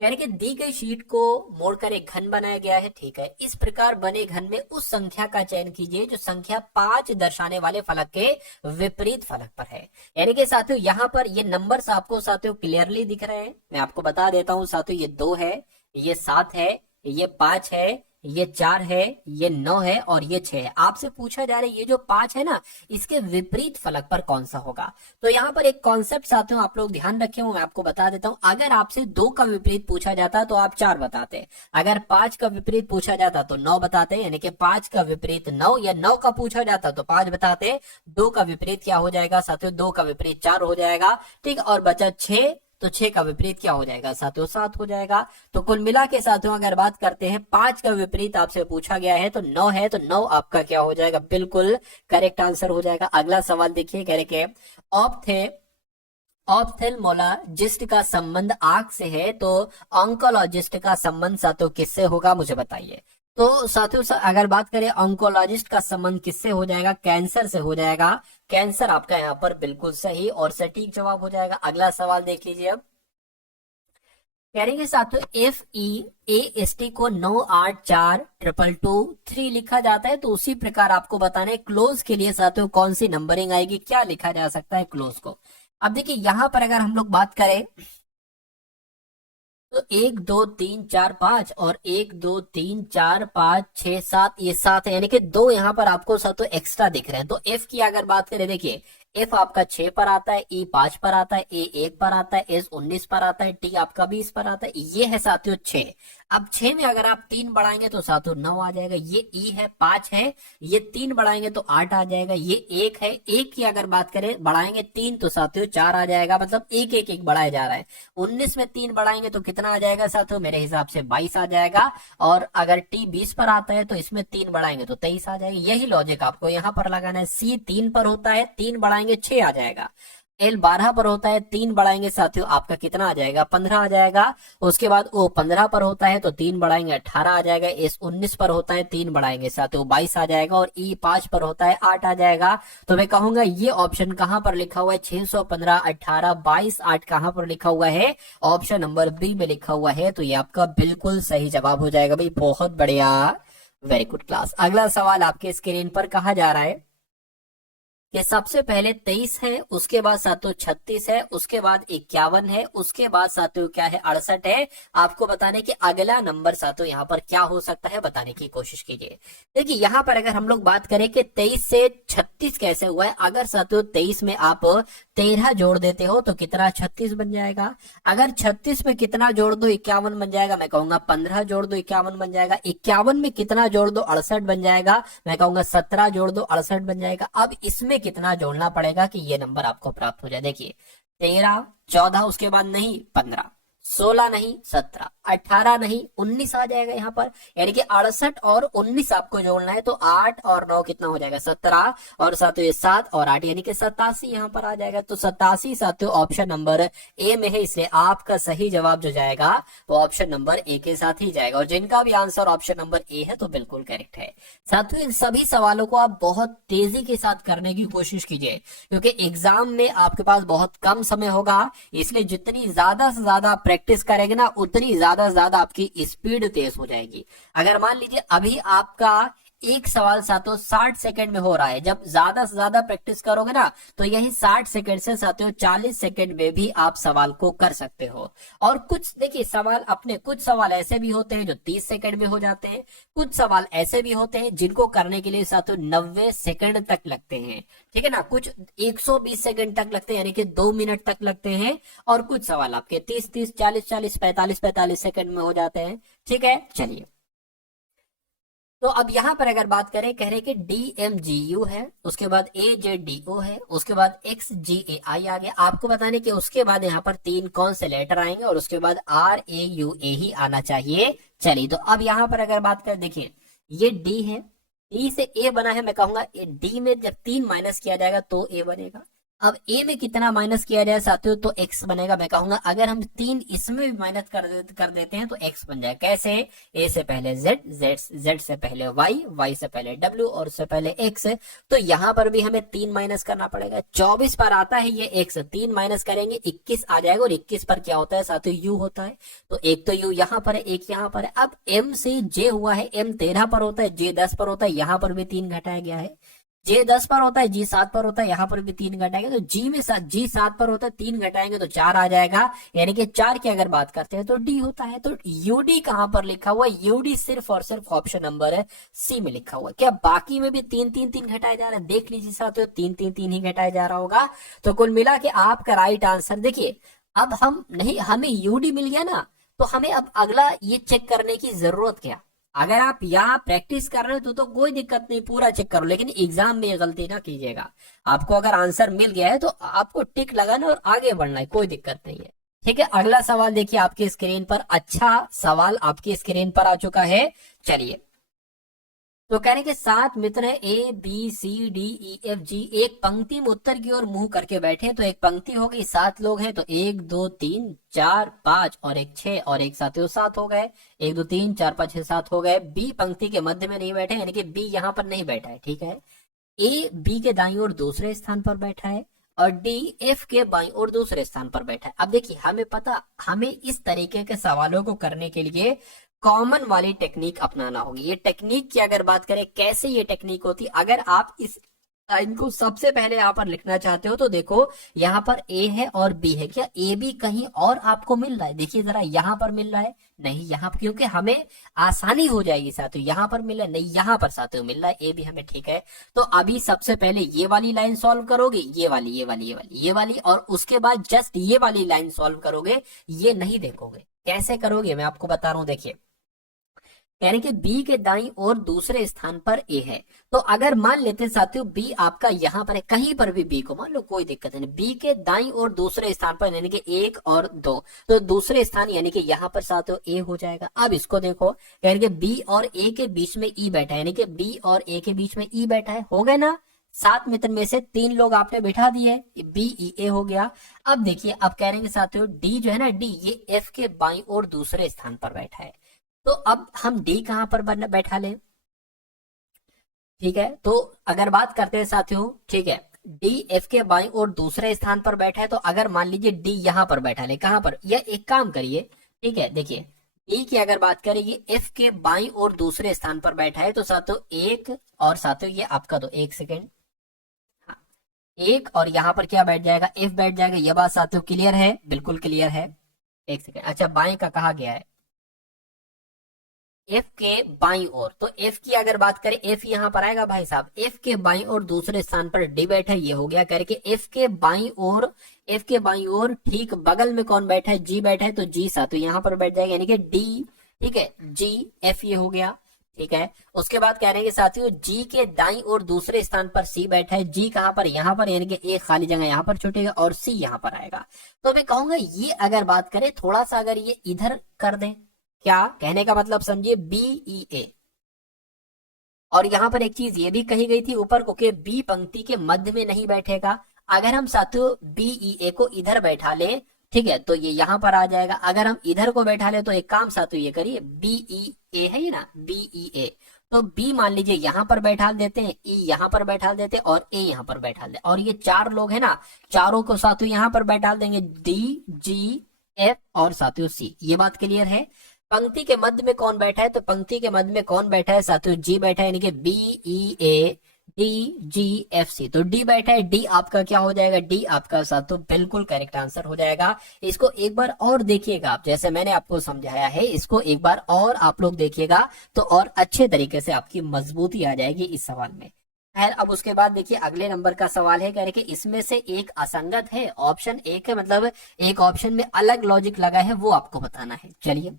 यानी कि दी गई शीट को मोड़कर एक घन बनाया गया है। ठीक है, इस प्रकार बने घन में उस संख्या का चयन कीजिए जो संख्या 5 दर्शाने वाले फलक के विपरीत फलक पर है। यानी कि साथियों यहाँ पर ये नंबर्स आपको साथियों क्लियरली दिख रहे हैं। मैं आपको बता देता हूँ साथियों, ये 2 है, ये 7 है, ये 5 है, ये 4 है, ये 9 है और ये 6 है। आपसे पूछा जा रहा है ये जो 5 है ना, इसके विपरीत फलक पर कौन सा होगा। तो यहाँ पर एक कॉन्सेप्ट साथियों आप लोग ध्यान रखें, मैं आपको बता देता हूं। अगर आपसे 2 का विपरीत पूछा जाता तो आप 4 बताते, अगर 5 का विपरीत पूछा जाता तो 9 बताते, यानी कि 5 का विपरीत 9, या 9 का पूछा जाता तो 5 बताते। 2 का विपरीत क्या हो जाएगा साथियों, 2 का विपरीत 4 हो जाएगा। ठीक, और बचा 6, तो 6 का विपरीत क्या हो जाएगा साथियों, 7 हो जाएगा। तो कुल मिला के साथियों अगर बात करते हैं 5 का विपरीत आपसे पूछा गया है तो 9 है, तो 9 आपका क्या हो जाएगा, बिल्कुल करेक्ट आंसर हो जाएगा। अगला सवाल देखिए, कह रहे कि ऑप्थेल्मोलॉजिस्ट का संबंध आंख से है तो ऑन्कोलॉजिस्ट का संबंध साथियों किससे होगा, मुझे बताइए। तो साथियों अगर बात करें ऑन्कोलॉजिस्ट का संबंध किससे हो जाएगा, कैंसर से हो जाएगा। कैंसर आपका यहाँ पर बिल्कुल सही और सटीक जवाब हो जाएगा। अगला सवाल देख लीजिए अब, कह रहे हैं साथियों FEAST को 9842223 लिखा जाता है, तो उसी प्रकार आपको बताना है क्लोज के लिए साथियों कौन सी नंबरिंग आएगी, क्या लिखा जा सकता है क्लोज को। अब देखिए यहां पर अगर हम लोग बात करें तो 1 2 3 4 5 और 1 2 3 4 5 6 7, ये 7 है, यानी कि 2 यहाँ पर आपको साथियों एक्स्ट्रा दिख रहे हैं। तो F की अगर बात करें, देखिए F आपका 6 पर आता है, E 5 पर आता है, A 1 पर आता है, S 19 पर आता है, T आपका 20 पर आता है। ये है साथियों 6। अब 6 में अगर आप 3 बढ़ाएंगे तो साथियों 9 आ जाएगा। ये E है, 5 है, ये 3 बढ़ाएंगे तो 8 आ जाएगा। ये 1 है, 1 की अगर बात करें बढ़ाएंगे 3 तो साथियों 4 आ जाएगा, मतलब 1 1 1 बढ़ाया जा रहा है। 19 में 3 बढ़ाएंगे तो कितना आ जाएगा साथियों, मेरे हिसाब से 22 आ जाएगा। और अगर T 20 पर आता है तो इसमें 3 बढ़ाएंगे तो 23 आ जाएगा। यही लॉजिक आपको यहाँ पर लगाना है। C 3 पर होता है, 3 बढ़ाएंगे 6 आ जाएगा। L 12 पर होता है, 3 बढ़ाएंगे साथियों आपका कितना आ जाएगा, 15 आ जाएगा। उसके बाद O 15 पर होता है तो 3 बढ़ाएंगे 18 आ जाएगा। S 19 पर होता है, 3 बढ़ाएंगे साथियों 22 आ जाएगा। और E 5 पर होता है, 8 आ जाएगा। तो मैं कहूंगा ये ऑप्शन कहां पर लिखा हुआ है, 615 18 22 8 कहां पर लिखा हुआ है, ऑप्शन नंबर बी में लिखा हुआ है। तो ये आपका बिल्कुल सही जवाब हो जाएगा भाई, बहुत बढ़िया, वेरी गुड क्लास। अगला सवाल आपके स्क्रीन पर कहा जा रहा है कि सबसे पहले 23 है, उसके बाद साथियों 36 है, उसके बाद 51 है, उसके बाद साथियों क्या है, 68 है। आपको बताने कि अगला नंबर साथियों यहाँ पर क्या हो सकता है, बताने की कोशिश कीजिए। देखिए यहाँ पर अगर हम लोग बात करें कि 23 से 36 कैसे हुआ है, अगर साथियों 23 में आप 13 जोड़ देते हो तो कितना, 36 बन जाएगा। अगर 36 में कितना जोड़ दो, 51 बन जाएगा। मैं कहूंगा 15 जोड़ दो, 51 बन जाएगा। 51 में कितना जोड़ दो, 68 बन जाएगा। मैं कहूंगा 17 जोड़ दो, 68 बन जाएगा। अब इसमें कितना जोड़ना पड़ेगा कि ये नंबर आपको प्राप्त हो जाए। देखिए 13 14, उसके बाद नहीं 15, 16 नहीं 17, 18 नहीं 19 आ जाएगा यहाँ पर। यानी कि 68 और 19 आपको जोड़ना है, तो 8 और 9 कितना हो जाएगा, 17, और साथियों 7 और 8 यानी कि 87 यहाँ पर आ जाएगा। तो 87 साथियों ऑप्शन नंबर ए में है, इसलिए आपका सही जवाब जो जाएगा वो ऑप्शन नंबर ए के साथ ही जाएगा। और जिनका भी आंसर ऑप्शन नंबर ए है तो बिल्कुल करेक्ट है। साथियों इन सभी सवालों को आप बहुत तेजी के साथ करने की कोशिश कीजिए, क्योंकि एग्जाम में आपके पास बहुत कम समय होगा, इसलिए जितनी ज्यादा से ज्यादा प्रैक्टिस करेंगे ना उतनी ज्यादा से ज्यादा आपकी स्पीड तेज हो जाएगी। अगर मान लीजिए अभी आपका एक सवाल साथियों 60 सेकंड में हो रहा है, जब ज्यादा से ज्यादा प्रैक्टिस करोगे ना तो यही 60 सेकंड से साथियों 40 सेकंड में भी आप सवाल को कर सकते हो। और कुछ देखिए सवाल अपने, कुछ सवाल ऐसे भी होते हैं जो 30 सेकंड में हो जाते हैं, कुछ सवाल ऐसे भी होते हैं जिनको करने के लिए साथियों 90 सेकंड तक लगते हैं। ठीक है ना, कुछ 120 सेकंड तक लगते हैं, यानी कि 2 मिनट तक लगते हैं। और कुछ सवाल आपके 30 30 40 40 45 45 सेकंड में हो जाते हैं। ठीक है, चलिए तो अब यहाँ पर अगर बात करें, कह रहे कि DMGU है, उसके बाद AJDO है, उसके बाद XGAI आ गया। आपको बताने कि उसके बाद यहाँ पर 3 कौन से लेटर आएंगे और उसके बाद RAUA ही आना चाहिए। चलिए, तो अब यहाँ पर अगर बात करें, देखिए ये D है, D से A बना है, मैं कहूंगा D में जब 3 माइनस किया जाएगा तो A बनेगा। अब A में कितना माइनस किया जाए साथियों, तो X बनेगा। मैं कहूंगा अगर हम 3 इसमें भी माइनस कर देते हैं तो X बन जाए। कैसे? A से पहले Z, Z से पहले Y, Y से पहले W और से पहले X। तो यहाँ पर भी हमें 3 माइनस करना पड़ेगा। 24 पर आता है ये X, 3 माइनस करेंगे 21 आ जाएगा, और 21 पर क्या होता है साथियों, U होता है। तो एक तो U यहाँ पर है, एक यहाँ पर है। अब M से J हुआ है, M 13 पर होता है, J 10 पर होता है, यहाँ पर भी 3 घटाया गया है। J 10 पर होता है, G 7 पर होता है, यहाँ पर भी 3 घटाएंगे, तो G 7 पर होता है, 3 घटाएंगे तो 4 आ जाएगा। यानी कि 4 की अगर बात करते हैं तो D होता है। तो UD कहां पर लिखा हुआ है? UD सिर्फ और सिर्फ ऑप्शन नंबर है C में लिखा हुआ है। क्या बाकी में भी 3 घटाए जा रहे हैं? देख लीजिए साथियों, 3 ही घटाया जा रहा होगा। तो कुल मिला के आपका राइट आंसर, देखिए अब हम नहीं, हमें UD मिल गया ना, तो हमें अब अगला ये चेक करने की जरूरत क्या? अगर आप यहाँ प्रैक्टिस कर रहे हो तो कोई दिक्कत नहीं, पूरा चेक करो, लेकिन एग्जाम में ये गलती ना कीजिएगा। आपको अगर आंसर मिल गया है तो आपको टिक लगाना और आगे बढ़ना है, कोई दिक्कत नहीं है। ठीक है, अगला सवाल देखिए आपकी स्क्रीन पर। अच्छा सवाल आपकी स्क्रीन पर आ चुका है। चलिए, तो कहने के 7 मित्र है ABCDEFG, एक पंक्ति में उत्तर की ओर मुंह करके बैठे। तो एक पंक्ति हो गई, 7 लोग हैं, तो 1 2 3 4 5 और एक 6 और एक साथियों 7 हो गए। 1 2 3 4 5 6 7 हो गए। B पंक्ति के मध्य में नहीं बैठे, यानी कि B यहाँ पर नहीं बैठा है। ठीक है, A B के दाईं ओर दूसरे स्थान पर बैठा है और D F के बाईं ओर दूसरे स्थान पर बैठा है। अब देखिए हमें पता, हमें इस तरीके के सवालों को करने के लिए कॉमन वाली टेक्निक अपनाना होगी। ये टेक्निक की अगर बात करें, कैसे ये टेक्निक होती, अगर आप इस लाइन को सबसे पहले यहाँ पर लिखना चाहते हो तो देखो यहाँ पर A है और B है, क्या A B कहीं और आपको मिल रहा है? देखिए जरा, यहाँ पर मिल रहा है नहीं, यहाँ पर, क्योंकि हमें आसानी हो जाएगी साथियों। यहाँ पर मिल रहा है नहीं, यहाँ पर साथियों मिल रहा है A B हमें। ठीक है, तो अभी सबसे पहले ये वाली लाइन सॉल्व करोगे, ये वाली, और उसके बाद जस्ट ये वाली लाइन सॉल्व करोगे। ये नहीं देखोगे, कैसे करोगे मैं आपको बता रहा हूं। देखिए, यानी कि B के दाईं ओर दूसरे स्थान पर A है। तो अगर मान लेते साथियों B आपका यहाँ पर है, कहीं पर भी B को मान लो, कोई दिक्कत नहीं। B के दाईं ओर दूसरे स्थान पर यानी कि 1 और 2, तो दूसरे स्थान यानी कि यहाँ पर साथियों A हो जाएगा। अब इसको देखो, यानी कि B और A के बीच में E बैठा है, यानी कि B और A के बीच में E बैठा है। हो गए ना, 7 मित्र में से 3 लोग आपने बैठा दिए, BEA हो गया। अब देखिए, अब कह रहे हैं साथियों D जो है ना, D ये F के बाईं ओर दूसरे स्थान पर बैठा है। तो अब हम D कहां पर बैठा लें? ठीक है, तो अगर बात करते हैं साथियों, ठीक है, D F के बाईं ओर दूसरे स्थान पर बैठा है। तो अगर मान लीजिए D यहां पर बैठा ले, कहां पर, या एक काम करिए, ठीक है, देखिए D की अगर बात करें, ये F के बाईं ओर दूसरे स्थान पर बैठा है। तो साथियों एक और साथियों ये आपका, तो 1 सेकेंड, हाँ, 1 और यहाँ पर क्या बैठ जाएगा? F बैठ जाएगा। यह बात साथियों क्लियर है? बिल्कुल क्लियर है। 1 सेकेंड, अच्छा बाएं का कहा गया है? F के बाईं ओर। तो F की अगर बात करें, F यहां पर आएगा भाई साहब। F के बाईं ओर दूसरे स्थान पर D बैठा है, ये हो गया करके। F के बाईं ओर ठीक बगल में कौन बैठा है? G बैठा है, तो G सा तो यहां पर बैठ जाएगा, यानी कि D, ठीक है, G F ये हो गया। ठीक है, उसके बाद कह रहे हैं कि साथियों G के दाईं ओर दूसरे स्थान पर C बैठा है। G कहां पर? यहां पर, यानी कि एक खाली जगह यहां पर छूटेगा और C यहां पर आएगा। तो मैं कहूंगा ये अगर बात करें, थोड़ा सा अगर ये इधर कर दें, क्या कहने का मतलब समझिए, BEA। और यहां पर एक चीज ये भी कही गई थी ऊपर को कि B पंक्ति के मध्य में नहीं बैठेगा। अगर हम साथियों BEA को इधर बैठा ले, ठीक है, तो ये यहां पर आ जाएगा। अगर हम इधर को बैठा ले तो एक काम साथियों ये करिए, BEA है ना, BEA, तो B मान लीजिए यहां पर बैठा देते हैं, E यहां पर बैठा देते हैं और A यहां पर बैठा देते, और ये 4 लोग है ना, चारों को साथियों यहां पर बैठा देंगे, D G F और साथियों C। ये बात क्लियर है? पंक्ति के मध्य में कौन बैठा है? तो पंक्ति के मध्य में कौन बैठा है साथियों? G बैठा है, यानी कि BEA DGFC। तो D बैठा है, D आपका क्या हो जाएगा? D आपका साथियों बिल्कुल करेक्ट आंसर हो जाएगा। इसको एक बार और देखिएगा आप, जैसे मैंने आपको समझाया है, इसको एक बार और आप लोग देखिएगा तो और अच्छे तरीके से आपकी मजबूती आ जाएगी इस सवाल में। खैर, अब उसके बाद देखिए अगले नंबर का सवाल है, कह रहे कि इसमें से एक असंगत है, ऑप्शन एक है, मतलब एक ऑप्शन में अलग लॉजिक लगा है, वो आपको बताना है। चलिए,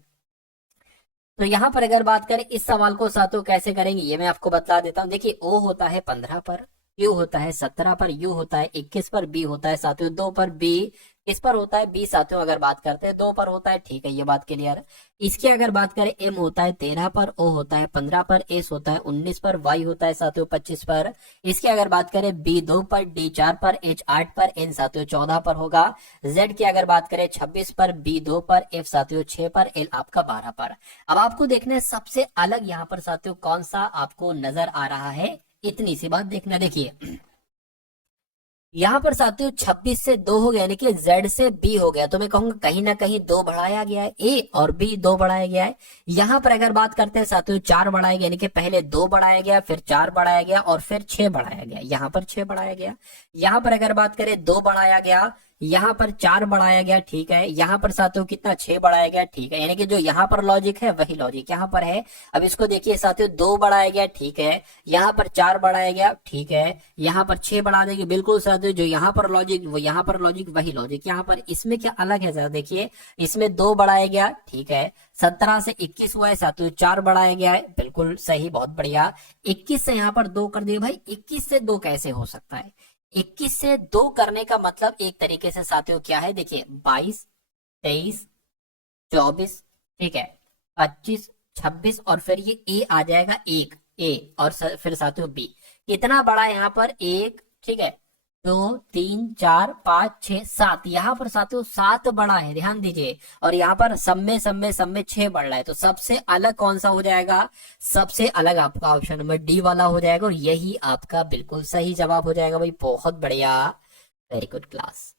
तो यहाँ पर अगर बात करें इस सवाल को साथियों कैसे करेंगे ये मैं आपको बता देता हूँ। देखिए ओ होता है 15 पर, क्यू होता है 17 पर, यू होता है 21 पर, बी होता है साथियों 2 पर, बी किस पर होता है, बी साथियों अगर बात करते हैं 2 पर होता है, ठीक है ये बात क्लियर है। इसकी अगर बात करें एम होता है 13 पर, ओ होता है 15 पर, एस होता है 19 पर, वाई होता है साथियों 25 पर। इसकी अगर बात करें बी 2 पर, डी 4 पर, एच 8 पर, एन साथियों 14 पर होगा। जेड की अगर बात करें 26 पर, बी 2 पर, एफ साथियों 6 पर, एल आपका 12 पर। अब आपको देखना है सबसे अलग यहाँ पर साथियों कौन सा आपको नजर आ रहा है, इतनी सी बात देखना। देखिए यहाँ पर साथियों 26 से 2 हो गया, यानी कि Z से B हो गया, तो मैं कहूंगा कहीं ना कहीं 2 बढ़ाया गया है, A और B 2 बढ़ाया गया है। यहाँ पर अगर बात करते हैं साथियों 4 बढ़ाया गया, यानी कि पहले 2 बढ़ाया गया, फिर 4 बढ़ाया गया और फिर 6 बढ़ाया गया, यहाँ पर 6 बढ़ाया गया। यहाँ पर अगर बात करें 2 बढ़ाया गया, यहाँ पर 4 बढ़ाया गया, ठीक है। यहाँ पर साथियों कितना 6 बढ़ाया गया, ठीक है, यानी कि जो यहाँ पर लॉजिक है वही लॉजिक यहाँ पर है। अब इसको देखिए साथियों 2 बढ़ाया गया, ठीक है, यहाँ पर 4 बढ़ाया गया, ठीक है, यहाँ पर 6 बढ़ा देंगे, बिल्कुल साथियों जो यहाँ पर लॉजिक वो यहाँ पर लॉजिक वही लॉजिक यहाँ पर। इसमें क्या अलग है सर, देखिए इसमें 2 बढ़ाया गया, ठीक है, 17 से 21 हुआ है साथियों, 4 बढ़ाया गया है, बिल्कुल सही, बहुत बढ़िया। 21 से यहाँ पर 2 कर दिए, भाई 21 से 2 कैसे हो सकता है, 21 से 2 करने का मतलब एक तरीके से साथियों क्या है, देखिए 22, 23, 24, ठीक है, 25, 26 और फिर ये ए आ जाएगा, एक ए और फिर साथियों बी। कितना बड़ा है यहाँ पर, एक, ठीक है, 2, 3, 4, 5, 6, 7, यहाँ पर साथियों 7 बड़ा है, ध्यान दीजिए। और यहाँ पर सब में 6 बढ़ रहा है, तो सबसे अलग कौन सा हो जाएगा, सबसे अलग आपका ऑप्शन नंबर डी वाला हो जाएगा, और यही आपका बिल्कुल सही जवाब हो जाएगा भाई, बहुत बढ़िया, वेरी गुड क्लास।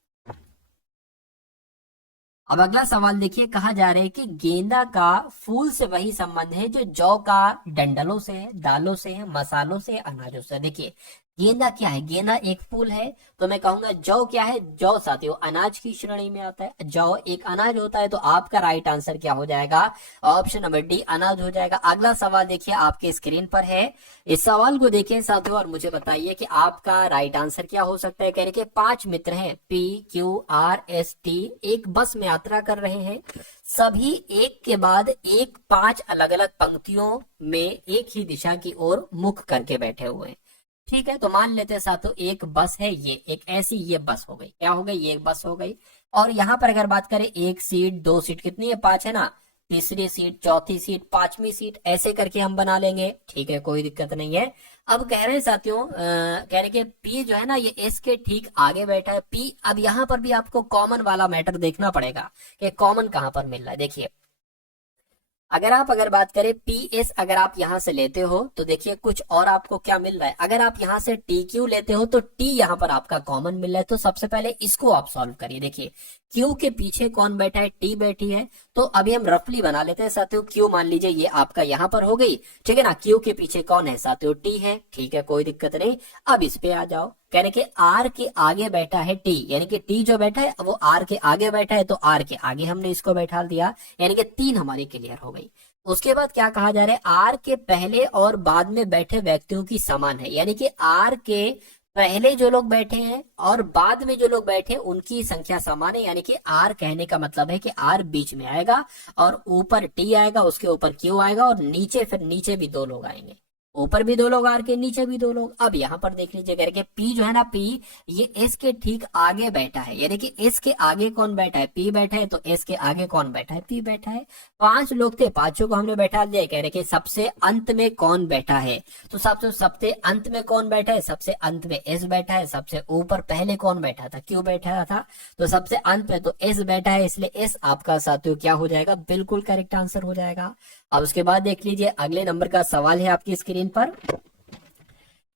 अब अगला सवाल देखिए, कहा जा रहा है कि गेंदा का फूल से वही संबंध है जो जौ का डंडलों से है, दालों से है, मसालों से, अनाजों से। देखिए गेंदा क्या है, गेंदा एक फूल है, तो मैं कहूंगा जौ क्या है, जौ साथियों अनाज की श्रेणी में आता है, जौ एक अनाज होता है, तो आपका राइट आंसर क्या हो जाएगा, ऑप्शन नंबर डी अनाज हो जाएगा। अगला सवाल देखिए आपके स्क्रीन पर है, इस सवाल को देखिए साथियों और मुझे बताइए कि आपका राइट आंसर क्या हो सकता है। कह रहे कि 5 मित्र हैं PQRST, एक बस में यात्रा कर रहे हैं, सभी एक के बाद एक 5 अलग अलग पंक्तियों में एक ही दिशा की ओर मुख करके बैठे हुए हैं, ठीक है। तो मान लेते हैं साथियों एक बस है, ये एक ऐसी ये बस हो गई, क्या हो गई, ये एक बस हो गई। और यहाँ पर अगर बात करें 1 सीट 2 सीट कितनी है, 5 है ना, तीसरी सीट, चौथी सीट, 5वीं सीट, ऐसे करके हम बना लेंगे, ठीक है, कोई दिक्कत नहीं है। अब कह रहे हैं साथियों कह रहे कि पी जो है ना ये एस के ठीक आगे बैठा है, पी। अब यहाँ पर भी आपको कॉमन वाला मैटर देखना पड़ेगा कि कॉमन कहाँ पर मिल रहा है। देखिए अगर बात करें PS अगर आप यहां से लेते हो तो देखिए कुछ और आपको क्या मिल रहा है, अगर आप यहां से TQ लेते हो तो T यहां पर आपका कॉमन मिल रहा है, तो सबसे पहले इसको आप सॉल्व करिए। देखिए Q के पीछे कौन बैठा है, T बैठी है, तो अभी हम रफली बना लेते हैं साथियों। Q मान लीजिए ये आपका यहां पर हो गई, ठीक है ना, Q के पीछे कौन है साथियों, T है, ठीक है, कोई दिक्कत नहीं। अब इस पे आ जाओ, कहने के R के आगे बैठा है T, यानी कि T जो बैठा है वो R के आगे बैठा है, तो R के आगे हमने इसको बैठा दिया, यानी कि 3 हमारी क्लियर हो गई। उसके बाद क्या कहा जा रहा है, R के पहले और बाद में बैठे व्यक्तियों की समान है, यानी कि R के पहले जो लोग बैठे हैं और बाद में जो लोग बैठे हैं उनकी संख्या समान है, यानी कि R कहने का मतलब है कि R बीच में आएगा और ऊपर T आएगा, उसके ऊपर Q आएगा और नीचे फिर नीचे भी 2 लोग आएंगे, ऊपर भी 2 लोग आर के, नीचे भी 2 लोग। अब यहाँ पर देख लीजिए करके पी जो है ना, पी ये एस के ठीक आगे बैठा है, यानी कि एस के आगे कौन बैठा है, पी बैठा है, तो एस के आगे कौन बैठा है, पी बैठा है। 5 लोग थे, 5 को हमने बैठा दिया, कह रहे कि सबसे अंत में कौन बैठा है, तो सबसे अंत में कौन बैठा है, सबसे अंत में एस बैठा है, सबसे ऊपर पहले कौन बैठा था, क्यों बैठा था, तो सबसे अंत में तो एस बैठा है, इसलिए एस आपका साथियों क्या हो जाएगा, बिल्कुल करेक्ट आंसर हो जाएगा। अब उसके बाद देख लीजिए अगले नंबर का सवाल है आपकी स्क्रीन पर,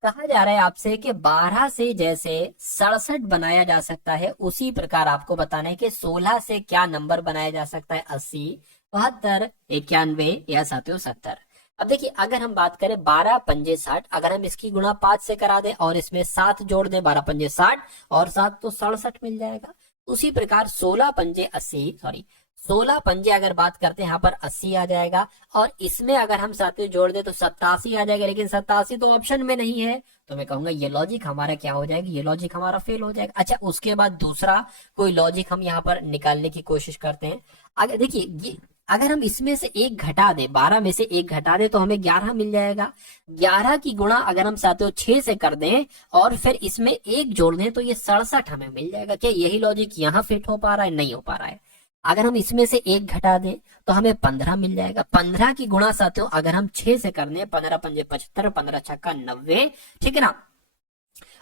कहा जा रहा है आपसे कि 12 से जैसे 67 बनाया जा सकता है उसी प्रकार आपको बताना है कि 16 से क्या नंबर बनाया जा सकता है, 80, 72, 91 या साथियों 70। अब देखिए अगर हम बात करें 12 पंजे 60, अगर हम इसकी गुणा 5 से करा दें और इसमें 7 जोड़ दें, 12 पंजे 60 और 7 तो 67 मिल जाएगा। उसी प्रकार 16 पंजे 80, सॉरी 16 पंजे अगर बात करते हैं यहाँ पर 80 आ जाएगा, और इसमें अगर हम साथियों जोड़ दे तो 87 आ जाएगा, लेकिन 87 तो ऑप्शन में नहीं है, तो मैं कहूंगा ये लॉजिक हमारा क्या हो जाएगा, ये लॉजिक हमारा फेल हो जाएगा। अच्छा उसके बाद दूसरा कोई लॉजिक हम यहाँ पर निकालने की कोशिश करते हैं। अगर देखिए ये अगर हम इसमें से एक घटा दें, 12 में से एक घटा दें तो हमें 11 मिल जाएगा। 11 की गुणा अगर हम साथियों 6 से कर दें और फिर इसमें एक जोड़ दें तो ये 67 हमें मिल जाएगा। क्या यही लॉजिक यहाँ फिट हो पा रहा है? नहीं हो पा रहा है। अगर हम इसमें से एक घटा दें तो हमें 15 मिल जाएगा। 15 की गुणा साथियों अगर हम 6 से कर दें, 15 पंजे 75, 15 छक्का 90, ठीक है ना,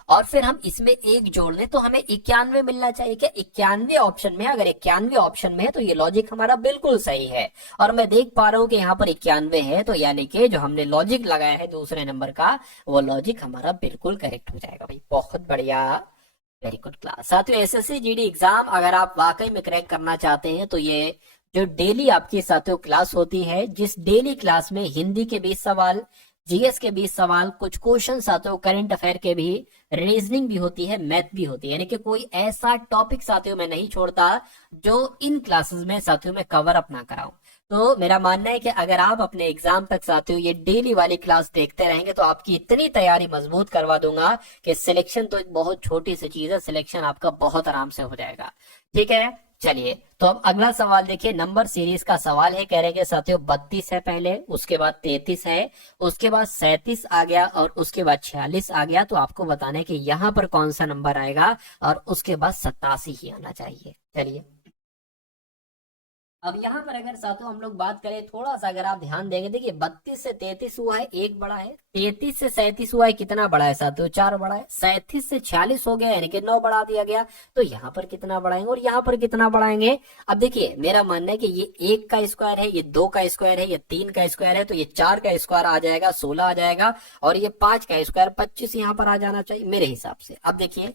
और फिर हम इसमें एक जोड़ दें तो हमें 91 मिलना चाहिए। क्या 91 ऑप्शन में? अगर 91 ऑप्शन में है तो ये लॉजिक हमारा बिल्कुल सही है। और मैं देख पा रहा हूं कि यहाँ पर 91 है, तो यानी कि जो हमने लॉजिक लगाया है दूसरे नंबर का, वो लॉजिक हमारा बिल्कुल करेक्ट हो जाएगा भाई। बहुत बढ़िया, वेरी गुड क्लास। साथियों एसएससी जीडी एग्जाम अगर आप वाकई में क्रैक करना चाहते हैं तो ये जो डेली आपकी साथियों क्लास होती है, जिस डेली क्लास में हिंदी के 20 सवाल, जीएस के 20 सवाल, कुछ क्वेश्चन साथियों करंट अफेयर के भी, रीजनिंग भी होती है, मैथ भी होती है, यानी कि कोई ऐसा टॉपिक साथियों में नहीं छोड़ता जो इन क्लासेस में साथियों में कवर अप ना कराऊं। तो मेरा मानना है कि अगर आप अपने एग्जाम तक साथियों ये डेली वाली क्लास देखते रहेंगे तो आपकी इतनी तैयारी मजबूत करवा दूंगा कि सिलेक्शन तो एक बहुत छोटी सी चीज है, सिलेक्शन आपका बहुत आराम से हो जाएगा। ठीक है, चलिए तो अब अगला सवाल देखिए। नंबर सीरीज का सवाल है, कह रहे हैं साथियों 32 है पहले, उसके बाद 33 है, उसके बाद 37 आ गया और उसके बाद 46 आ गया। तो आपको बताना है कि यहाँ पर कौन सा नंबर आएगा और उसके बाद 87 ही आना चाहिए। चलिए अब यहाँ पर अगर साथियों हम लोग बात करें, थोड़ा सा अगर आप ध्यान देंगे, देखिए 32 से 33 हुआ है, एक बड़ा है। 33 से 37 हुआ है, कितना बड़ा है साथियों? 4 बड़ा है। 37 से 46 हो गया यानी कि 9 बढ़ा दिया गया। तो यहाँ पर कितना बढ़ाएंगे और यहाँ पर कितना बढ़ाएंगे? अब देखिए मेरा मानना है कि ये 1 का स्क्वायर है, ये 2 का स्क्वायर है, ये 3 का स्क्वायर है, तो ये 4 का स्क्वायर आ जाएगा 16 आ जाएगा, और ये 5 का स्क्वायर 25 यहाँ पर आ जाना चाहिए मेरे हिसाब से। अब देखिए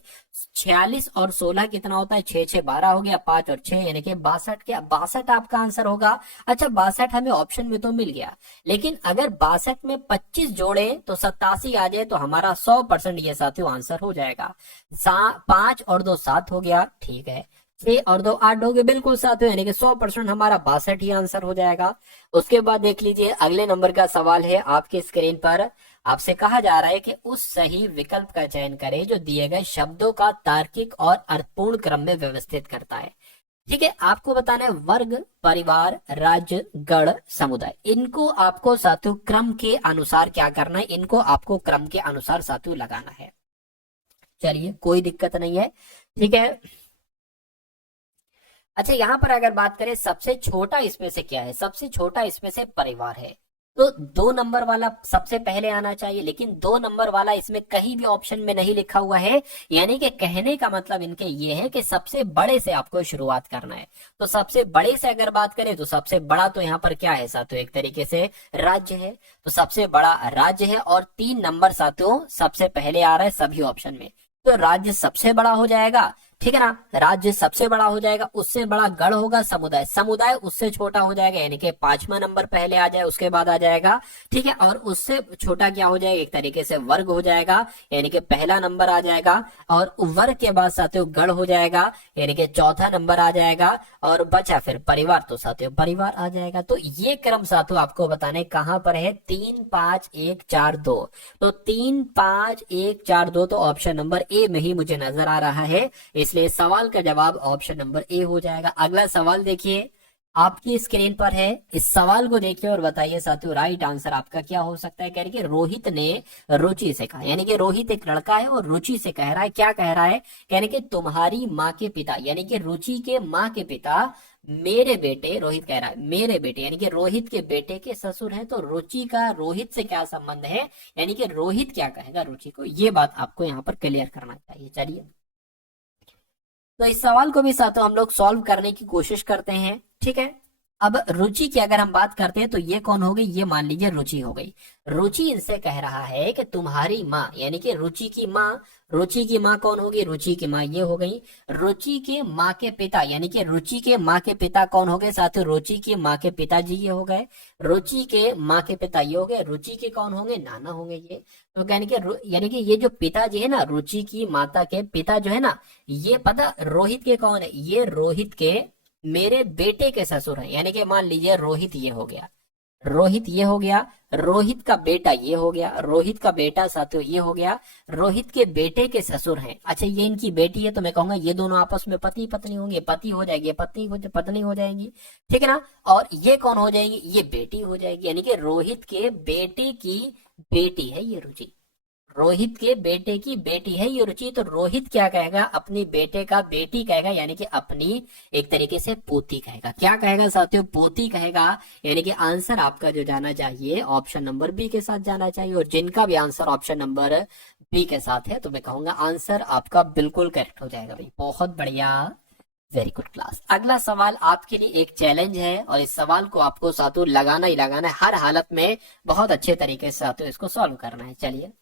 46 और 16 कितना होता है? 6 6 12 हो गया, 5 और 6 यानी कि 62। क्या 62 आपका आंसर होगा? अच्छा 62 हमें ऑप्शन में तो मिल गया, लेकिन अगर 62 में 25 जोड़े तो 87 आ जाए तो हमारा 100% ये साथियों आंसर हो जाएगा। 5 और 2 7 हो गया, ठीक है। 6 और 2 8 हो गए, बिल्कुल साथियों, यानी कि 100% हमारा 62 ही आंसर हो जाएगा। उसके बाद देख लीजिए अगले नंबर का सवाल है आपके स्क्रीन पर। आपसे कहा जा रहा है कि उस सही विकल्प का चयन करें जो दिए गए शब्दों का तार्किक और अर्थपूर्ण क्रम में व्यवस्थित करता है। ठीक है, आपको बताना है वर्ग, परिवार, राज्य, गण, समुदाय, इनको आपको साथियों क्रम के अनुसार क्या करना है? इनको आपको क्रम के अनुसार साथियों लगाना है। चलिए कोई दिक्कत नहीं है, ठीक है। अच्छा यहाँ पर अगर बात करें सबसे छोटा इसमें से क्या है? सबसे छोटा इसमें से परिवार है, तो 2 नंबर वाला सबसे पहले आना चाहिए, लेकिन 2 नंबर वाला इसमें कहीं भी ऑप्शन में नहीं लिखा हुआ है। यानी कि कहने का मतलब इनके ये है कि सबसे बड़े से आपको शुरुआत करना है। तो सबसे बड़े से अगर बात करें तो सबसे बड़ा तो यहाँ पर क्या है साथियों? एक तरीके से राज्य है, तो सबसे बड़ा राज्य है, और 3 नंबर साथियों सबसे पहले आ रहा है सभी ऑप्शन में, तो राज्य सबसे बड़ा हो जाएगा। ठीक है ना, राज्य सबसे बड़ा हो जाएगा, उससे बड़ा गढ़ होगा समुदाय, समुदाय उससे छोटा हो जाएगा, यानी कि 5वां नंबर पहले आ जाए उसके बाद आ जाएगा। ठीक है, और उससे छोटा क्या हो जाएगा? एक तरीके से वर्ग हो जाएगा, यानी कि पहला नंबर आ जाएगा, और वर्ग के बाद साथियों गढ़ हो जाएगा, यानी कि 4था नंबर आ जाएगा, और बचा फिर परिवार, तो साथियों परिवार आ जाएगा। तो ये क्रम साथियों आपको बताने कहां पर है? 3 5 1 4 2। तो 3 5 1 4 2 तो ऑप्शन नंबर ए में ही मुझे नजर आ रहा है, इसलिए सवाल का जवाब ऑप्शन नंबर ए हो जाएगा। अगला सवाल देखिए आपकी स्क्रीन पर है, इस सवाल को देखिए और बताइए साथियों राइट आंसर आपका क्या हो सकता है। कह रही है रोहित ने रुचि से कहा, यानी कि रोहित एक लड़का है और रुचि से कह रहा है, क्या कह रहा है? कहने कि तुम्हारी माँ के पिता, यानी कि रुचि के माँ के पिता मेरे बेटे, रोहित कह रहा है मेरे बेटे, यानी कि रोहित के बेटे के ससुर हैं। तो रुचि का रोहित से क्या संबंध है? यानी कि रोहित क्या कहेगा रुचि को, ये बात आपको यहाँ पर क्लियर करना चाहिए। चलिए तो इस सवाल को भी साथियों हम लोग सॉल्व करने की कोशिश करते हैं। ठीक है, अब रुचि की अगर हम बात करते हैं तो ये कौन हो गई? ये मान लीजिए रुचि हो गई। रुचि इनसे कह रहा है कि तुम्हारी माँ, यानी कि रुचि की माँ, रुचि की माँ कौन होगी? रुचि की माँ ये हो गई। रुचि के माँ के पिता, यानी कि रुचि के माँ के पिता कौन हो गए साथियों? रुचि के माँ के पिताजी ये हो गए। रुचि के माँ के पिता ये हो गए, रुचि के कौन होंगे? नाना होंगे ये। तो यानी कि ये जो पिताजी है ना, रुचि की माता के पिता जो है ना, ये पता रोहित के कौन है? ये रोहित के मेरे बेटे के ससुर हैं, यानी कि मान लीजिए रोहित ये हो गया, रोहित ये हो गया, रोहित का बेटा ये हो गया, रोहित का बेटा साथियों ये हो गया, रोहित के बेटे के ससुर हैं, अच्छा ये इनकी बेटी है, तो मैं कहूंगा ये दोनों आपस में पति पत्नी होंगे, पति हो जाएगी, पत्नी हो जाएगी, ठीक है ना। और ये कौन हो जाएगी, ये बेटी हो जाएगी, यानी कि रोहित के बेटे की बेटी है ये रुचि, रोहित के बेटे की बेटी है ये रुचि। तो रोहित क्या कहेगा, अपने बेटे का बेटी कहेगा, यानी कि अपनी एक तरीके से पोती कहेगा, क्या कहेगा साथियों, पोती कहेगा। यानी कि आंसर आपका जो जाना चाहिए ऑप्शन नंबर बी के साथ जाना चाहिए, और जिनका भी आंसर ऑप्शन नंबर बी के साथ है तो मैं कहूंगा आंसर आपका बिल्कुल करेक्ट हो जाएगा भाई, बहुत बढ़िया, वेरी गुड क्लास। अगला सवाल आपके लिए एक चैलेंज है, और इस सवाल को आपको साथियों लगाना ही लगाना है, हर हालत में बहुत अच्छे तरीके से साथियों इसको सॉल्व करना है। चलिए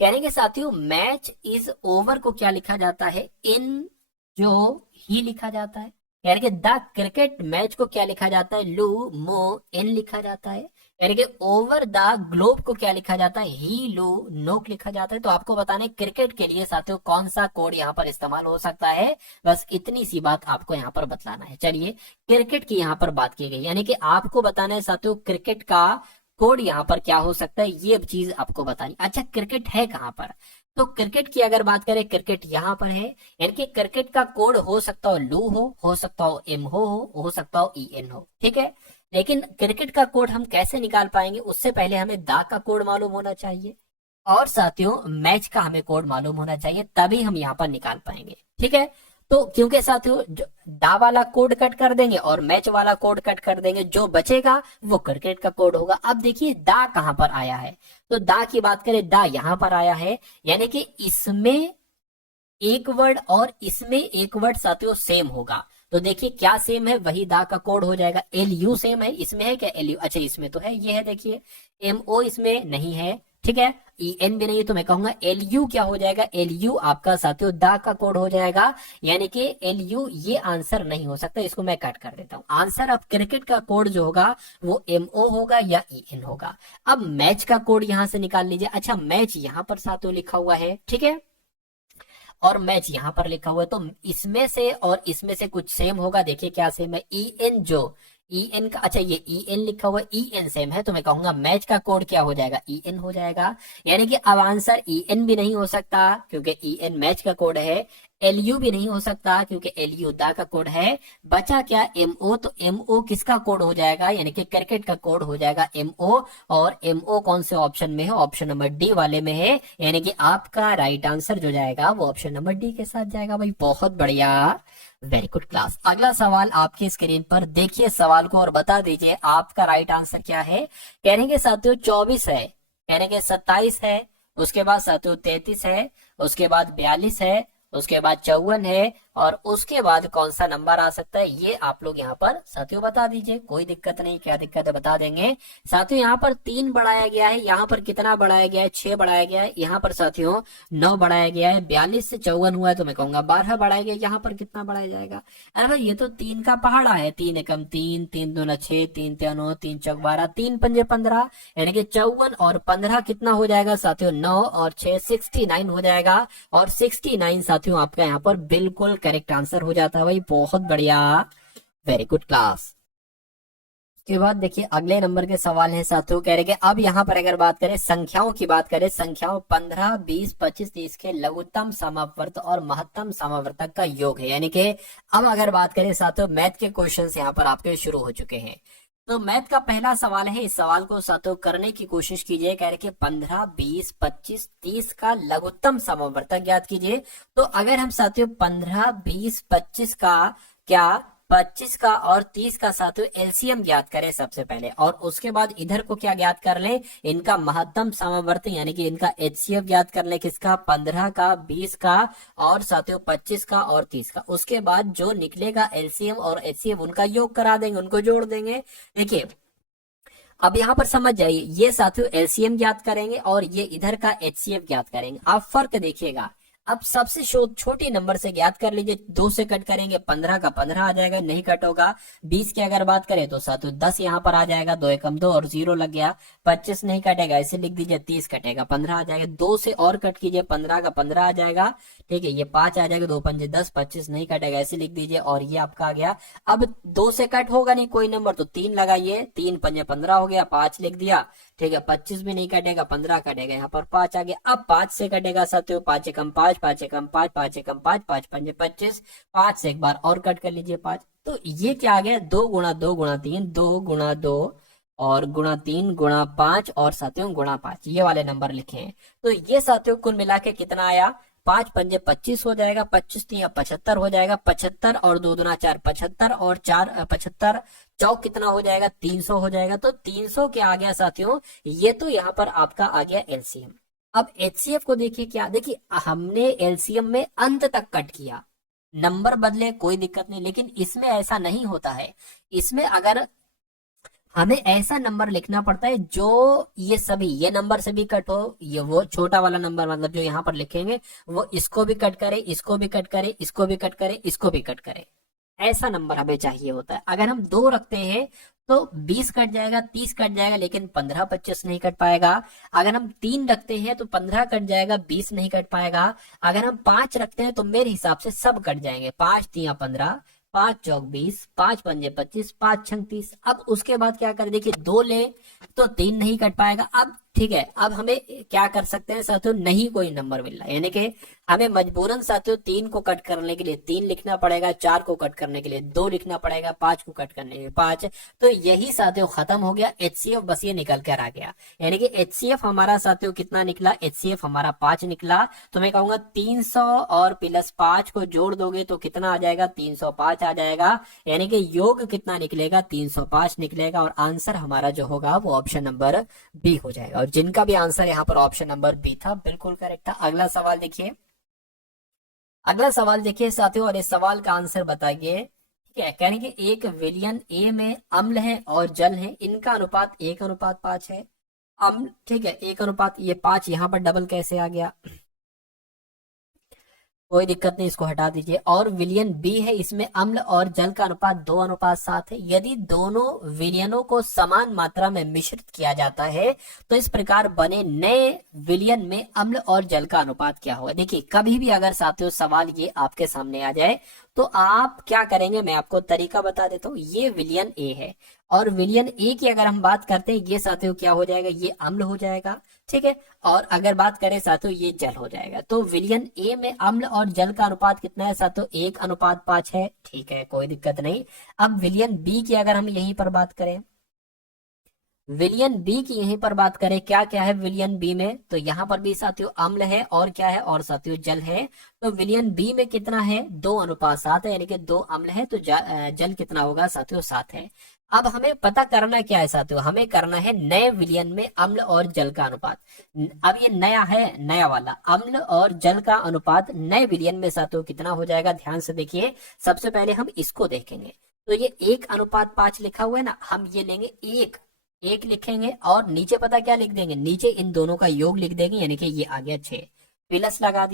कहेंगे साथियों, मैच इज ओवर को क्या लिखा जाता है, इन जो ही लिखा जाता है, यानी कि द क्रिकेट मैच को क्या लिखा जाता है, लू मो इन लिखा जाता है, यानी कि ओवर द ग्लोब को क्या लिखा जाता है, ही लू नोक लिखा जाता है। तो आपको बताने क्रिकेट के लिए साथियों कौन सा कोड यहाँ पर इस्तेमाल हो सकता है, बस इतनी सी बात आपको यहाँ पर बतलाना है। चलिए क्रिकेट की यहाँ पर बात की गई, यानी कि आपको बताना है साथियों क्रिकेट का कोड यहाँ पर क्या हो सकता है, ये चीज आपको बतानी। अच्छा क्रिकेट है कहाँ पर, तो क्रिकेट की अगर बात करें, क्रिकेट यहाँ पर है, यानी कि क्रिकेट का कोड हो सकता हो लू हो सकता हो एम हो सकता हो ई एन हो, ठीक है। लेकिन क्रिकेट का कोड हम कैसे निकाल पाएंगे, उससे पहले हमें दा का कोड मालूम होना चाहिए, और साथियों मैच का हमें कोड मालूम होना चाहिए, तभी हम यहाँ पर निकाल पाएंगे, ठीक है। तो क्योंकि साथियों दा वाला कोड कट कर देंगे और मैच वाला कोड कट कर देंगे, जो बचेगा वो क्रिकेट का कोड होगा। अब देखिए दा कहां पर आया है, तो दा की बात करें, दा यहां पर आया है, यानी कि इसमें एक वर्ड और इसमें एक वर्ड साथियों सेम होगा, तो देखिए क्या सेम है, वही दा का कोड हो जाएगा। एल यू सेम है, इसमें है क्या एल यू, अच्छा इसमें तो है, ये है देखिए, एम ओ इसमें नहीं है, ठीक है, ई एन भी नहीं, तो मैं कहूंगा एल यू क्या हो जाएगा, एल यू आपका साथियों दा का कोड हो जाएगा, यानी कि एल यू ये आंसर नहीं हो सकता, इसको मैं कट कर देता हूं। आंसर अब क्रिकेट का कोड जो होगा वो एम ओ होगा या ई एन होगा। अब मैच का कोड यहां से निकाल लीजिए, अच्छा मैच यहां पर साथियों लिखा हुआ है, ठीक है, और मैच यहां पर लिखा हुआ है, तो इसमें से और इसमें से कुछ सेम होगा, देखिए क्या सेम है, ई एन जो ई एन का, अच्छा ये ई एन लिखा हुआ है, ई एन सेम है, तो मैं कहूंगा मैच का कोड क्या हो जाएगा, ई एन हो जाएगा। यानी कि अब आंसर ई एन भी नहीं हो सकता क्योंकि ई एन मैच का कोड है, एल यू भी नहीं हो सकता क्योंकि एल यू दा का कोड है, बचा क्या एम ओ, तो एम ओ किसका कोड हो जाएगा, यानी कि क्रिकेट का कोड हो जाएगा एम ओ, और एम ओ कौन से ऑप्शन में है, ऑप्शन नंबर डी वाले में है, यानी कि आपका राइट आंसर जो जाएगा वो ऑप्शन नंबर डी के साथ जाएगा भाई, बहुत बढ़िया, वेरी गुड क्लास। अगला सवाल आपकी स्क्रीन पर देखिए सवाल को और बता दीजिए आपका राइट आंसर क्या है। कहेंगे साथियों 24 है, कहेंगे 27 है, उसके बाद साथियों 33 है, उसके बाद 42 है, उसके बाद 54 है, और उसके बाद कौन सा नंबर आ सकता है, ये आप लोग यहाँ पर साथियों बता दीजिए, कोई दिक्कत नहीं, क्या दिक्कत है बता देंगे। साथियों यहाँ पर 3 बढ़ाया गया है, यहाँ पर कितना बढ़ाया गया है, 6 बढ़ाया गया है, यहाँ पर साथियों 9 बढ़ाया गया है, 42 से 54 हुआ है, तो मैं कहूंगा 12 बढ़ाया गया, यहाँ पर कितना बढ़ाया जाएगा, अरे भाई ये तो 3 का पहाड़ा है, 3 एकम 3, 3 दूना 6, 3 तिया 9, 3 चौक 12, 3 पंजे 15, यानी कि 54 और 15 कितना हो जाएगा साथियों, 9 और 6 69 हो जाएगा, और 69 साथियों आपका यहाँ पर बिल्कुल करेक्ट आंसर हो जाता है भाई, बहुत बढ़िया, वेरी गुड क्लास। के बाद देखिए अगले नंबर के सवाल है साथियों, कह रहे कि अब यहाँ पर अगर बात करें संख्याओं की बात करें, संख्याओं 15, 20, 25, 30 के लघुत्तम समावर्त और महत्तम समावर्तक का योग है, यानी कि अब अगर बात करें साथियों मैथ के क्वेश्चंस यहाँ पर आपके शुरू हो चुके हैं। तो मैथ का पहला सवाल है, इस सवाल को साथियों करने की कोशिश कीजिए, कह रहे कि 15, 20, 25, 30 का लघुत्तम समावर्तक ज्ञात कीजिए। तो अगर हम साथियों 15, 20, 25 का क्या 25 का और 30 का साथियों एलसीएम ज्ञात करें सबसे पहले, और उसके बाद इधर को क्या ज्ञात कर लें, इनका महत्तम समावर्त यानी कि इनका एचसीएफ ज्ञात कर लें, किसका 15 का, 20 का और साथियों 25 का और 30 का। उसके बाद जो निकलेगा एलसीएम और एचसीएफ उनका योग करा देंगे, उनको जोड़ देंगे। देखिए अब यहाँ पर समझ जाइए, ये साथियों एलसीएम ज्ञात करेंगे और ये इधर का एचसीएफ ज्ञात करेंगे। आप फर्क देखिएगा, अब सबसे छोटी नंबर से ज्ञात कर लीजिए, 2 से कट करेंगे 15 का 15 आ जाएगा, नहीं कट होगा। 20 की अगर बात करें तो 7 10 यहाँ पर आ जाएगा, 2 एकम 2 और 0 लग गया। 25 नहीं कटेगा, ऐसे लिख दीजिए, 30 कटेगा 15 आ जाएगा। 2 से और कट कीजिए, 15 का 15 आ जाएगा, ठीक है, ये 5 आ जाएगा, 2 पंजे 10, 25 नहीं कटेगा, ऐसे लिख दीजिए, और ये आपका आ गया। अब 2 से कट होगा नहीं कोई नंबर, तो 3 लगाइए, 3 पंजे 15 हो गया, 5 लिख दिया, ठीक है। 25 भी नहीं कटेगा, 15 कटेगा, यहाँ पर 5 आ गया। अब 5 से कटेगा साथियों, 5 एकम 5, 5 एकम 5, 5 एकम 5, 5 पंजे 25, 5 से एक बार और कट कर लीजिए 5। तो ये क्या आ गया, 2 गुणा 2 गुणा 3, 2 गुणा 2 और गुणा 3 गुणा 5 और साथियों गुणा 5, ये वाले नंबर लिखे हैं। तो ये साथियों कुल मिला के कितना आया, 5 पंजे 25 हो जाएगा, 25 या 75 हो जाएगा, 75 और 2 दूना 4, 75 और 4 75 चौक कितना हो जाएगा, 300 हो जाएगा। तो 300 क्या आ गया साथियों, ये तो यहाँ पर आपका आ गया एलसीएम। अब एचसीएफ को देखिए, क्या देखिए, हमने एलसीएम में अंत तक कट किया, नंबर बदले कोई दिक्कत नहीं, लेकिन इसमें ऐसा नहीं होता है। इसमें अगर हमें ऐसा नंबर लिखना पड़ता है जो ये सभी, ये नंबर से भी कट हो, ये वो छोटा वाला नंबर मतलब जो यहाँ पर लिखेंगे वो इसको भी कट करे, इसको भी कट करे, इसको भी कट करे, इसको भी कट करे, ऐसा नंबर हमें चाहिए होता है। अगर हम 2 रखते हैं तो 20 कट जाएगा, 30 कट जाएगा, लेकिन 15 25 नहीं कट पाएगा। अगर हम 3 रखते हैं तो 15 कट जाएगा, 20 नहीं कट पाएगा। अगर हम 5 रखते हैं तो मेरे हिसाब से सब कट जाएंगे, 5 3 15, 5 चौक 20, 5 पंजे 25, 5 छंग 30। अब उसके बाद क्या करें, देखिए 2 ले तो 3 नहीं कट पाएगा। अब ठीक है, अब हमें क्या कर सकते हैं साथियों, नहीं कोई नंबर मिल रहा है, यानी कि हमें मजबूरन साथियों 3 को कट करने के लिए 3 लिखना पड़ेगा, 4 को कट करने के लिए 2 लिखना पड़ेगा, 5 को कट करने के लिए 5। तो यही साथियों खत्म हो गया एचसीएफ, बस ये निकल कर आ गया, यानी कि एचसीएफ हमारा साथियों कितना निकला, एचसीएफ हमारा 5 निकला। तो मैं कहूंगा 300 और प्लस 5 को जोड़ दोगे तो कितना आ जाएगा, 305 आ जाएगा, यानी कि योग कितना निकलेगा, 305 निकलेगा। और आंसर हमारा जो होगा वो ऑप्शन नंबर बी हो जाएगा। और जिनका भी आंसर यहाँ पर ऑप्शन नंबर बी था बिल्कुल करेक्ट था। अगला सवाल देखिए, अगला सवाल देखिए साथियों, और इस सवाल का आंसर बताइए, ठीक है। कहने कि एक विलयन ए में अम्ल है और जल है, इनका अनुपात 1:5 है। अम्ल, ठीक है, 1:5, ये 5 यहाँ पर डबल कैसे आ गया, कोई दिक्कत नहीं, इसको हटा दीजिए। और विलियन बी है, इसमें अम्ल और जल का अनुपात 2:7 है। यदि दोनों विलियनों को समान मात्रा में मिश्रित किया जाता है तो इस प्रकार बने नए विलियन में अम्ल और जल का अनुपात क्या होगा। देखिए कभी भी अगर साथियों सवाल ये आपके सामने आ जाए तो आप क्या करेंगे, मैं आपको तरीका बता देता हूँ। ये विलियन ए है और विलियन ए की अगर हम बात करते हैं, ये साथियों क्या हो जाएगा, ये अम्ल हो जाएगा, ठीक है। और अगर बात करें साथियों ये जल हो जाएगा। तो विलियन ए में अम्ल और जल का अनुपात कितना है साथियों, 1:5 है, ठीक है, कोई दिक्कत नहीं। अब विलियन बी की अगर हम यहीं पर बात करें, विलियन बी की यहीं पर बात करें, क्या क्या है विलियन बी में, तो यहाँ पर भी साथियों अम्ल है और क्या है, और साथियों जल है। तो विलियन बी में कितना है, 2:7 है, यानी कि 2 अम्ल है तो जल कितना होगा साथियों, 7 है। अब हमें पता करना क्या है साथियों, हमें करना है नए विलियन में अम्ल और जल का अनुपात। अब ये नया है, नया वाला अम्ल और जल का अनुपात नए विलियन में साथियों कितना हो जाएगा, ध्यान से देखिए। सबसे पहले हम इसको देखेंगे, तो ये 1:5 लिखा हुआ है ना, हम ये लेंगे एक लिखेंगे और नीचे पता क्या लिख देंगे, नीचे इन दोनों का योग लिख देंगे, यानी कि ये आ गया 6, प्लस लगा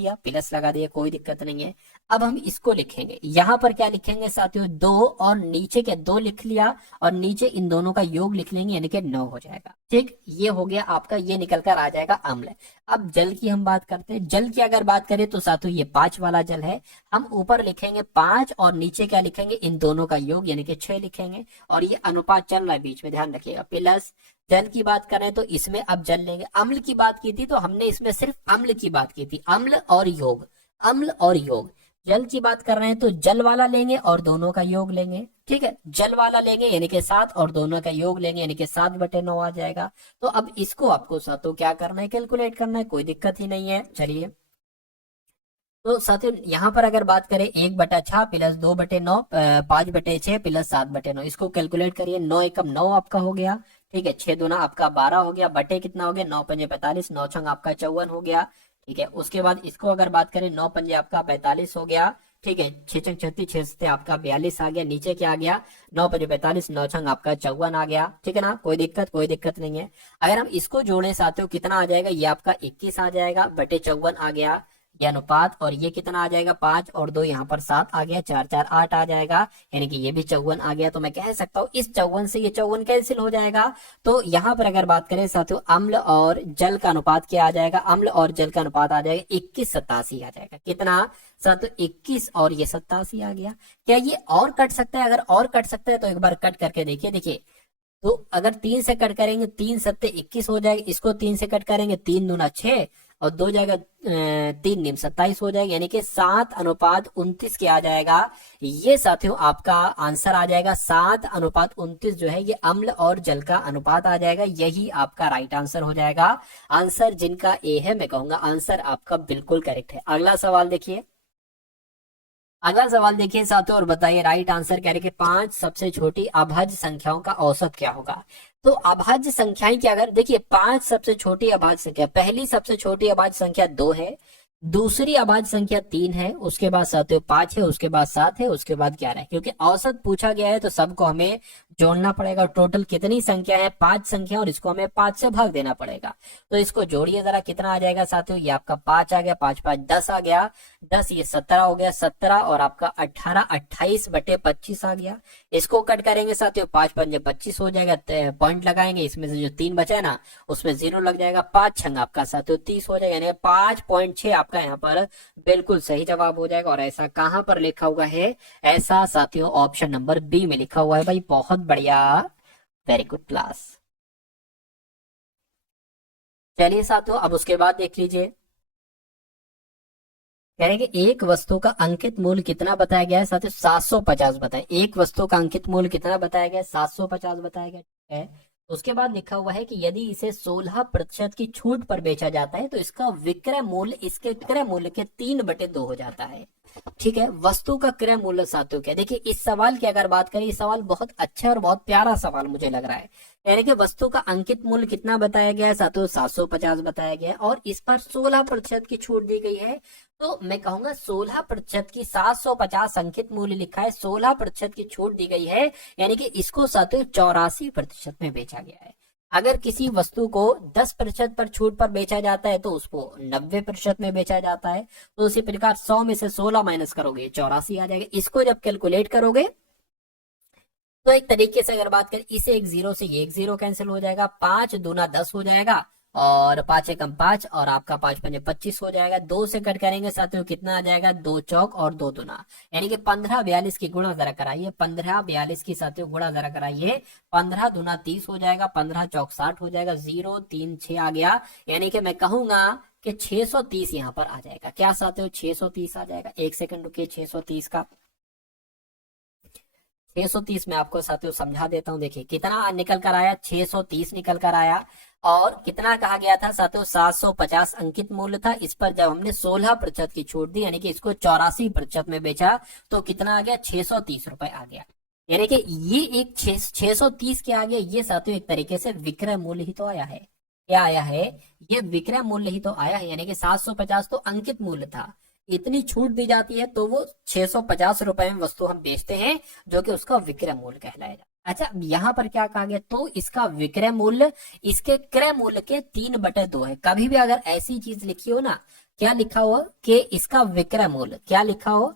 दिया, कोई दिक्कत नहीं है। अब हम इसको लिखेंगे, यहाँ पर क्या लिखेंगे साथियों, 2 और नीचे के 2 लिख लिया और नीचे इन दोनों का योग लिख लेंगे, यानी कि 9 हो जाएगा, ठीक। ये हो गया आपका, ये निकल कर आ जाएगा अम्ल। अब जल की हम बात करते हैं, जल की अगर बात करें तो साथियों ये 5 वाला जल है, हम ऊपर लिखेंगे 5 और नीचे क्या लिखेंगे, इन दोनों का योग यानी कि 6 लिखेंगे। और ये अनुपात चल रहा है बीच में, ध्यान रखिएगा। प्लस जल की बात करें तो इसमें अब जल लेंगे, अम्ल की बात की थी तो हमने इसमें सिर्फ अम्ल की बात की थी, अम्ल और योग, अम्ल और योग। जल की बात कर रहे हैं तो जल वाला लेंगे और दोनों का योग लेंगे, ठीक है, जल वाला लेंगे यानी कि 7 और दोनों का योग लेंगे यानी कि 7/9 आ जाएगा। तो अब इसको आपको साथियों क्या करना है, कैलकुलेट करना है, कोई दिक्कत ही नहीं है। चलिए तो साथियों यहाँ पर अगर बात करें 1/6 प्लस 2/9 5/6 प्लस 7/9, इसको कैलकुलेट करिए। 9 एकम 9 आपका हो गया, ठीक है, 6 दूना आपका 12 हो गया, बटे कितना हो गया, 9 पंजे 45, 9 छंग आपका 54 हो गया, ठीक है। उसके बाद इसको अगर बात करें 9 पंजे आपका 45 हो गया, ठीक है, 6 छंग 36, 6 से आपका 42 आ गया, नीचे क्या आ गया, 9 पंजे 45, 9 छंग आपका 54 आ गया, ठीक है ना, कोई दिक्कत नहीं है। अगर हम इसको जोड़े साथियों कितना आ जाएगा, ये आपका 21 आ जाएगा, बटे 54 आ गया, ये अनुपात, और ये कितना आ जाएगा 5 और 2 यहाँ पर 7 आ गया, 4 4 8 आ जाएगा, यानी कि ये भी 54 आ गया। तो मैं कह सकता हूँ इस 54 से ये 54 कैंसिल हो जाएगा। तो यहाँ पर अगर बात करें साथियों, अम्ल और जल का अनुपात क्या आ जाएगा, अम्ल और जल का अनुपात आ जाएगा 21-87 आ जाएगा। कितना साथियों 21 और ये 87 आ गया। क्या ये और कट सकता है? अगर और कट सकता है तो एक बार कट करके देखिए। देखिए तो अगर 3 से कट करेंगे 3 सत्ते 21 हो जाएगा, इसको 3 से कट करेंगे 3 दूना 6 और 2 जाएगा 3 निम 27 हो जाएगा, यानी कि 7:29 क्या आ जाएगा। ये साथियों आपका आंसर आ जाएगा 7:29 जो है ये अम्ल और जल का अनुपात आ जाएगा। यही आपका राइट आंसर हो जाएगा। आंसर जिनका ए है, मैं कहूंगा आंसर आपका बिल्कुल करेक्ट है। अगला सवाल देखिए, अगला सवाल देखिए साथियों और बताइए राइट आंसर क्या है कि 5 सबसे छोटी अभाज्य संख्याओं का औसत क्या होगा। तो अभाज्य संख्याएं क्या, अगर देखिए 5 सबसे छोटी अभाज्य संख्या, पहली सबसे छोटी अभाज्य संख्या 2 है, दूसरी अभाज्य संख्या 3 है, उसके बाद साथियों 5 है, उसके बाद 7 है, उसके बाद 11 है। क्योंकि औसत पूछा गया है तो सबको हमें जोड़ना पड़ेगा। टोटल कितनी संख्या है, 5 संख्या, और इसको हमें 5 से भाग देना पड़ेगा। तो इसको जोड़िए जरा, कितना आ जाएगा साथियों, ये आपका 5 आ गया, 5 5 10 आ गया, 10 ये 17 हो गया, 17 और आपका 18 28/25 आ गया। इसको कट करेंगे साथियों, 5 5 25 हो जाएगा, पॉइंट लगाएंगे, इसमें से जो 3 बचा है ना उसमें 0 लग जाएगा, 5 छंग आपका साथियों 30 हो जाएगा, यानी 5.6 आपका यहाँ पर बिल्कुल सही जवाब हो जाएगा। और ऐसा कहां पर लिखा हुआ है, ऐसा साथियों ऑप्शन नंबर बी में लिखा हुआ है। भाई बहुत बढ़िया, वेरी गुड क्लास। चलिए साथियों अब उसके बाद देख लीजिए, कह रहे हैं कि एक वस्तु का अंकित मूल्य कितना बताया गया है साथियों, 750 बताए। एक वस्तु का अंकित मूल्य कितना बताया गया है, 750 बताया गया, ठीक है। उसके बाद लिखा हुआ है कि यदि इसे 16% की छूट पर बेचा जाता है तो इसका विक्रय मूल्य इसके क्रय मूल्य के 3/2 हो जाता है। ठीक है, वस्तु का क्रय मूल्य साथियों क्या, देखिए इस सवाल की अगर बात करें, ये सवाल बहुत अच्छा और बहुत प्यारा सवाल मुझे लग रहा है। यानी कि वस्तु का अंकित मूल्य कितना बताया गया है साथियों, 750 बताया गया है, और इस पर 16% की छूट दी गई है। तो मैं कहूंगा 16% की 750 अंकित मूल्य लिखा है, 16% की छूट दी गई है, यानी कि इसको साथियों 84% में बेचा गया है। अगर किसी वस्तु को 10% पर छूट पर बेचा जाता है तो उसको 90% में बेचा जाता है। तो उसी प्रकार 100 में से 16 माइनस करोगे 84 आ जाएगा। इसको जब कैलकुलेट करोगे तो एक तरीके से अगर बात करें, इसे एक जीरो से ये एक जीरो कैंसिल हो जाएगा, 5 दूना 10 हो जाएगा, और 5 एकम 5 और आपका 5 पंजे 25 हो जाएगा। 2 से कट करेंगे साथियों कितना आ जाएगा, 2 चौक और 2 दूना, यानी कि 1542 की गुणा जरा कराइए, 1542 की साथियों गुणा जरा कराइए, 15 दूना 30 हो जाएगा, 15 चौक 60 हो जाएगा, 0 3 6 आ गया, यानी कि मैं कहूंगा कि 630 यहाँ पर आ जाएगा। क्या साथियों 630 आ जाएगा। एक सेकंड रुकिए, 630 का 630 में आपको साथियों समझा देता हूं। देखिए कितना निकल कर आया, 630 निकल कर आया, और कितना कहा गया था साथियों, 750 अंकित मूल्य था। इस पर जब हमने 16% की छूट दी, यानी कि इसको 84% में बेचा, तो कितना आ गया, 630 रुपए आ गया। यानी कि ये एक 630 क्या आ गया, ये साथियों एक तरीके से विक्रय मूल्य ही तो आया है। क्या आया है, ये विक्रय मूल्य ही तो आया है। यानी कि 750 तो अंकित मूल्य था, इतनी छूट दी जाती है तो वो 650 रुपए में वस्तु हम बेचते हैं, जो कि उसका विक्रय मूल्य कहलाएगा। अच्छा यहाँ पर क्या कहा गया, तो इसका विक्रय मूल्य इसके क्रय मूल्य के 3/2 है। कभी भी अगर ऐसी चीज लिखी हो ना, क्या लिखा हो कि इसका विक्रय मूल्य, क्या लिखा हो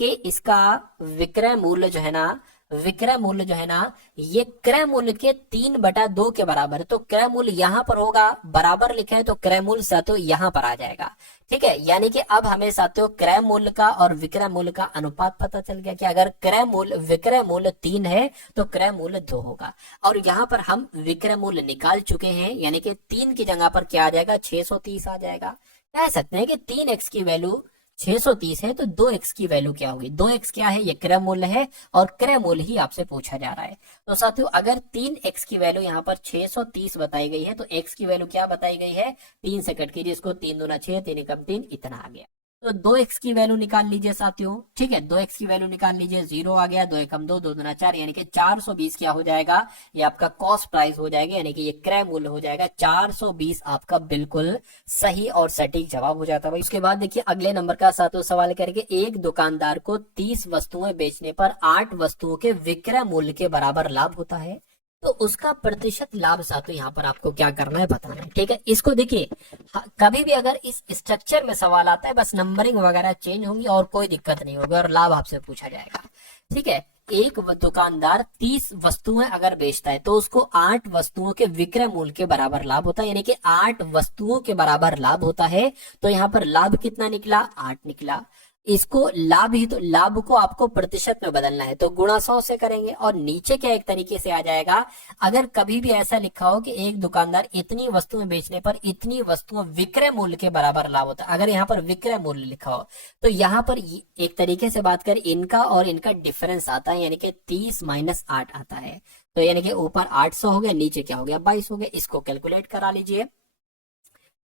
कि इसका विक्रय मूल्य जो है ना, विक्रय मूल्य जो है ना, ये क्रय मूल्य के 3/2 के बराबर है। तो क्रय मूल्य यहाँ पर होगा, बराबर लिखा है तो क्रय मूल्य साथियों यहाँ पर आ जाएगा। ठीक है, यानी कि अब हमें साथियों क्रय मूल्य का और विक्रय मूल्य का अनुपात पता चल गया कि अगर क्रय मूल्य विक्रय मूल्य 3 है तो क्रय मूल्य 2 होगा। और यहाँ पर हम विक्रय मूल्य निकाल चुके हैं, यानी कि 3 की जगह पर क्या आ जाएगा, 630 आ जाएगा। कह सकते हैं कि 3x की वैल्यू 630 है तो 2x की वैल्यू क्या होगी, 2x क्या है, ये क्रय मूल्य है और क्रय मूल्य ही आपसे पूछा जा रहा है। तो साथियों अगर 3x की वैल्यू यहाँ पर 630 बताई गई है तो x की वैल्यू क्या बताई गई है, 3 से कट कीजिए इसको, 3 दूना 6, 3 एकम 3, इतना आ गया। तो 2x की वैल्यू निकाल लीजिए साथियों। ठीक है, 2x की वैल्यू निकाल लीजिए, 0 आ गया, 2 एकम 2, 2 दूना 4, यानी कि 420 क्या हो जाएगा, ये आपका कॉस्ट प्राइस हो जाएगा, यानी कि ये क्रय मूल्य हो जाएगा। 420 आपका बिल्कुल सही और सटीक जवाब हो जाता है। उसके बाद देखिए अगले नंबर का साथियों सवाल करके, एक दुकानदार को 30 वस्तुएं बेचने पर 8 वस्तुओं के विक्रय मूल्य के बराबर लाभ होता है। तो उसका प्रतिशत लाभ साथियों यहाँ पर आपको क्या करना है, बताना है। ठीक है, इसको देखिए, कभी भी अगर इस स्ट्रक्चर में सवाल आता है, बस नंबरिंग वगैरह चेंज होंगी और कोई दिक्कत नहीं होगी, और लाभ आपसे पूछा जाएगा। ठीक है, एक दुकानदार 30 वस्तुएं अगर बेचता है तो उसको 8 वस्तुओं के विक्रय मूल्य के बराबर लाभ होता है, यानी कि 8 वस्तुओं के बराबर लाभ होता है। तो यहाँ पर लाभ कितना निकला, 8 निकला। इसको लाभ ही, तो लाभ को आपको प्रतिशत में बदलना है, तो गुणा 100 से करेंगे। और नीचे क्या एक तरीके से आ जाएगा, अगर कभी भी ऐसा लिखा हो कि एक दुकानदार इतनी वस्तुएं बेचने पर इतनी वस्तुएं विक्रय मूल्य के बराबर लाभ होता है, अगर यहाँ पर विक्रय मूल्य लिखा हो तो यहाँ पर एक तरीके से बात करें, इनका और इनका डिफरेंस आता है, यानी कि 30 - 8 आता है। तो यानी कि ऊपर 800 हो गया, नीचे क्या हो गया, 22 हो गया। इसको कैलकुलेट करा लीजिए।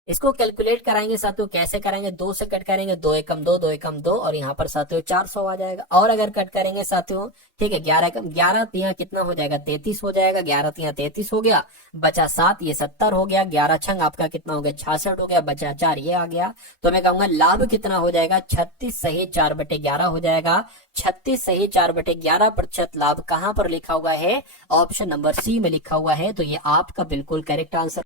इसको कैलकुलेट कराएंगे साथियों, कैसे करेंगे, 2 से कट करेंगे, 2 एकम 2, 2 एकम 2, और यहाँ पर साथियों 400 आ जाएगा। और अगर कट करेंगे साथियों, ठीक है, 11 एकम 11 तिया कितना हो जाएगा, 33 हो जाएगा। 11 तिया 33 हो गया, बचा 7, ये 70 हो गया। 11 छंग आपका कितना हो गया, 66 हो गया, बचा 4, ये आ गया। तो मैं कहूंगा लाभ कितना हो जाएगा, 36 सही 4/11 हो जाएगा। 36 सही 4/11% लाभ कहां पर लिखा हुआ है, ऑप्शन नंबर सी में लिखा हुआ है। तो ये आपका बिल्कुल करेक्ट आंसर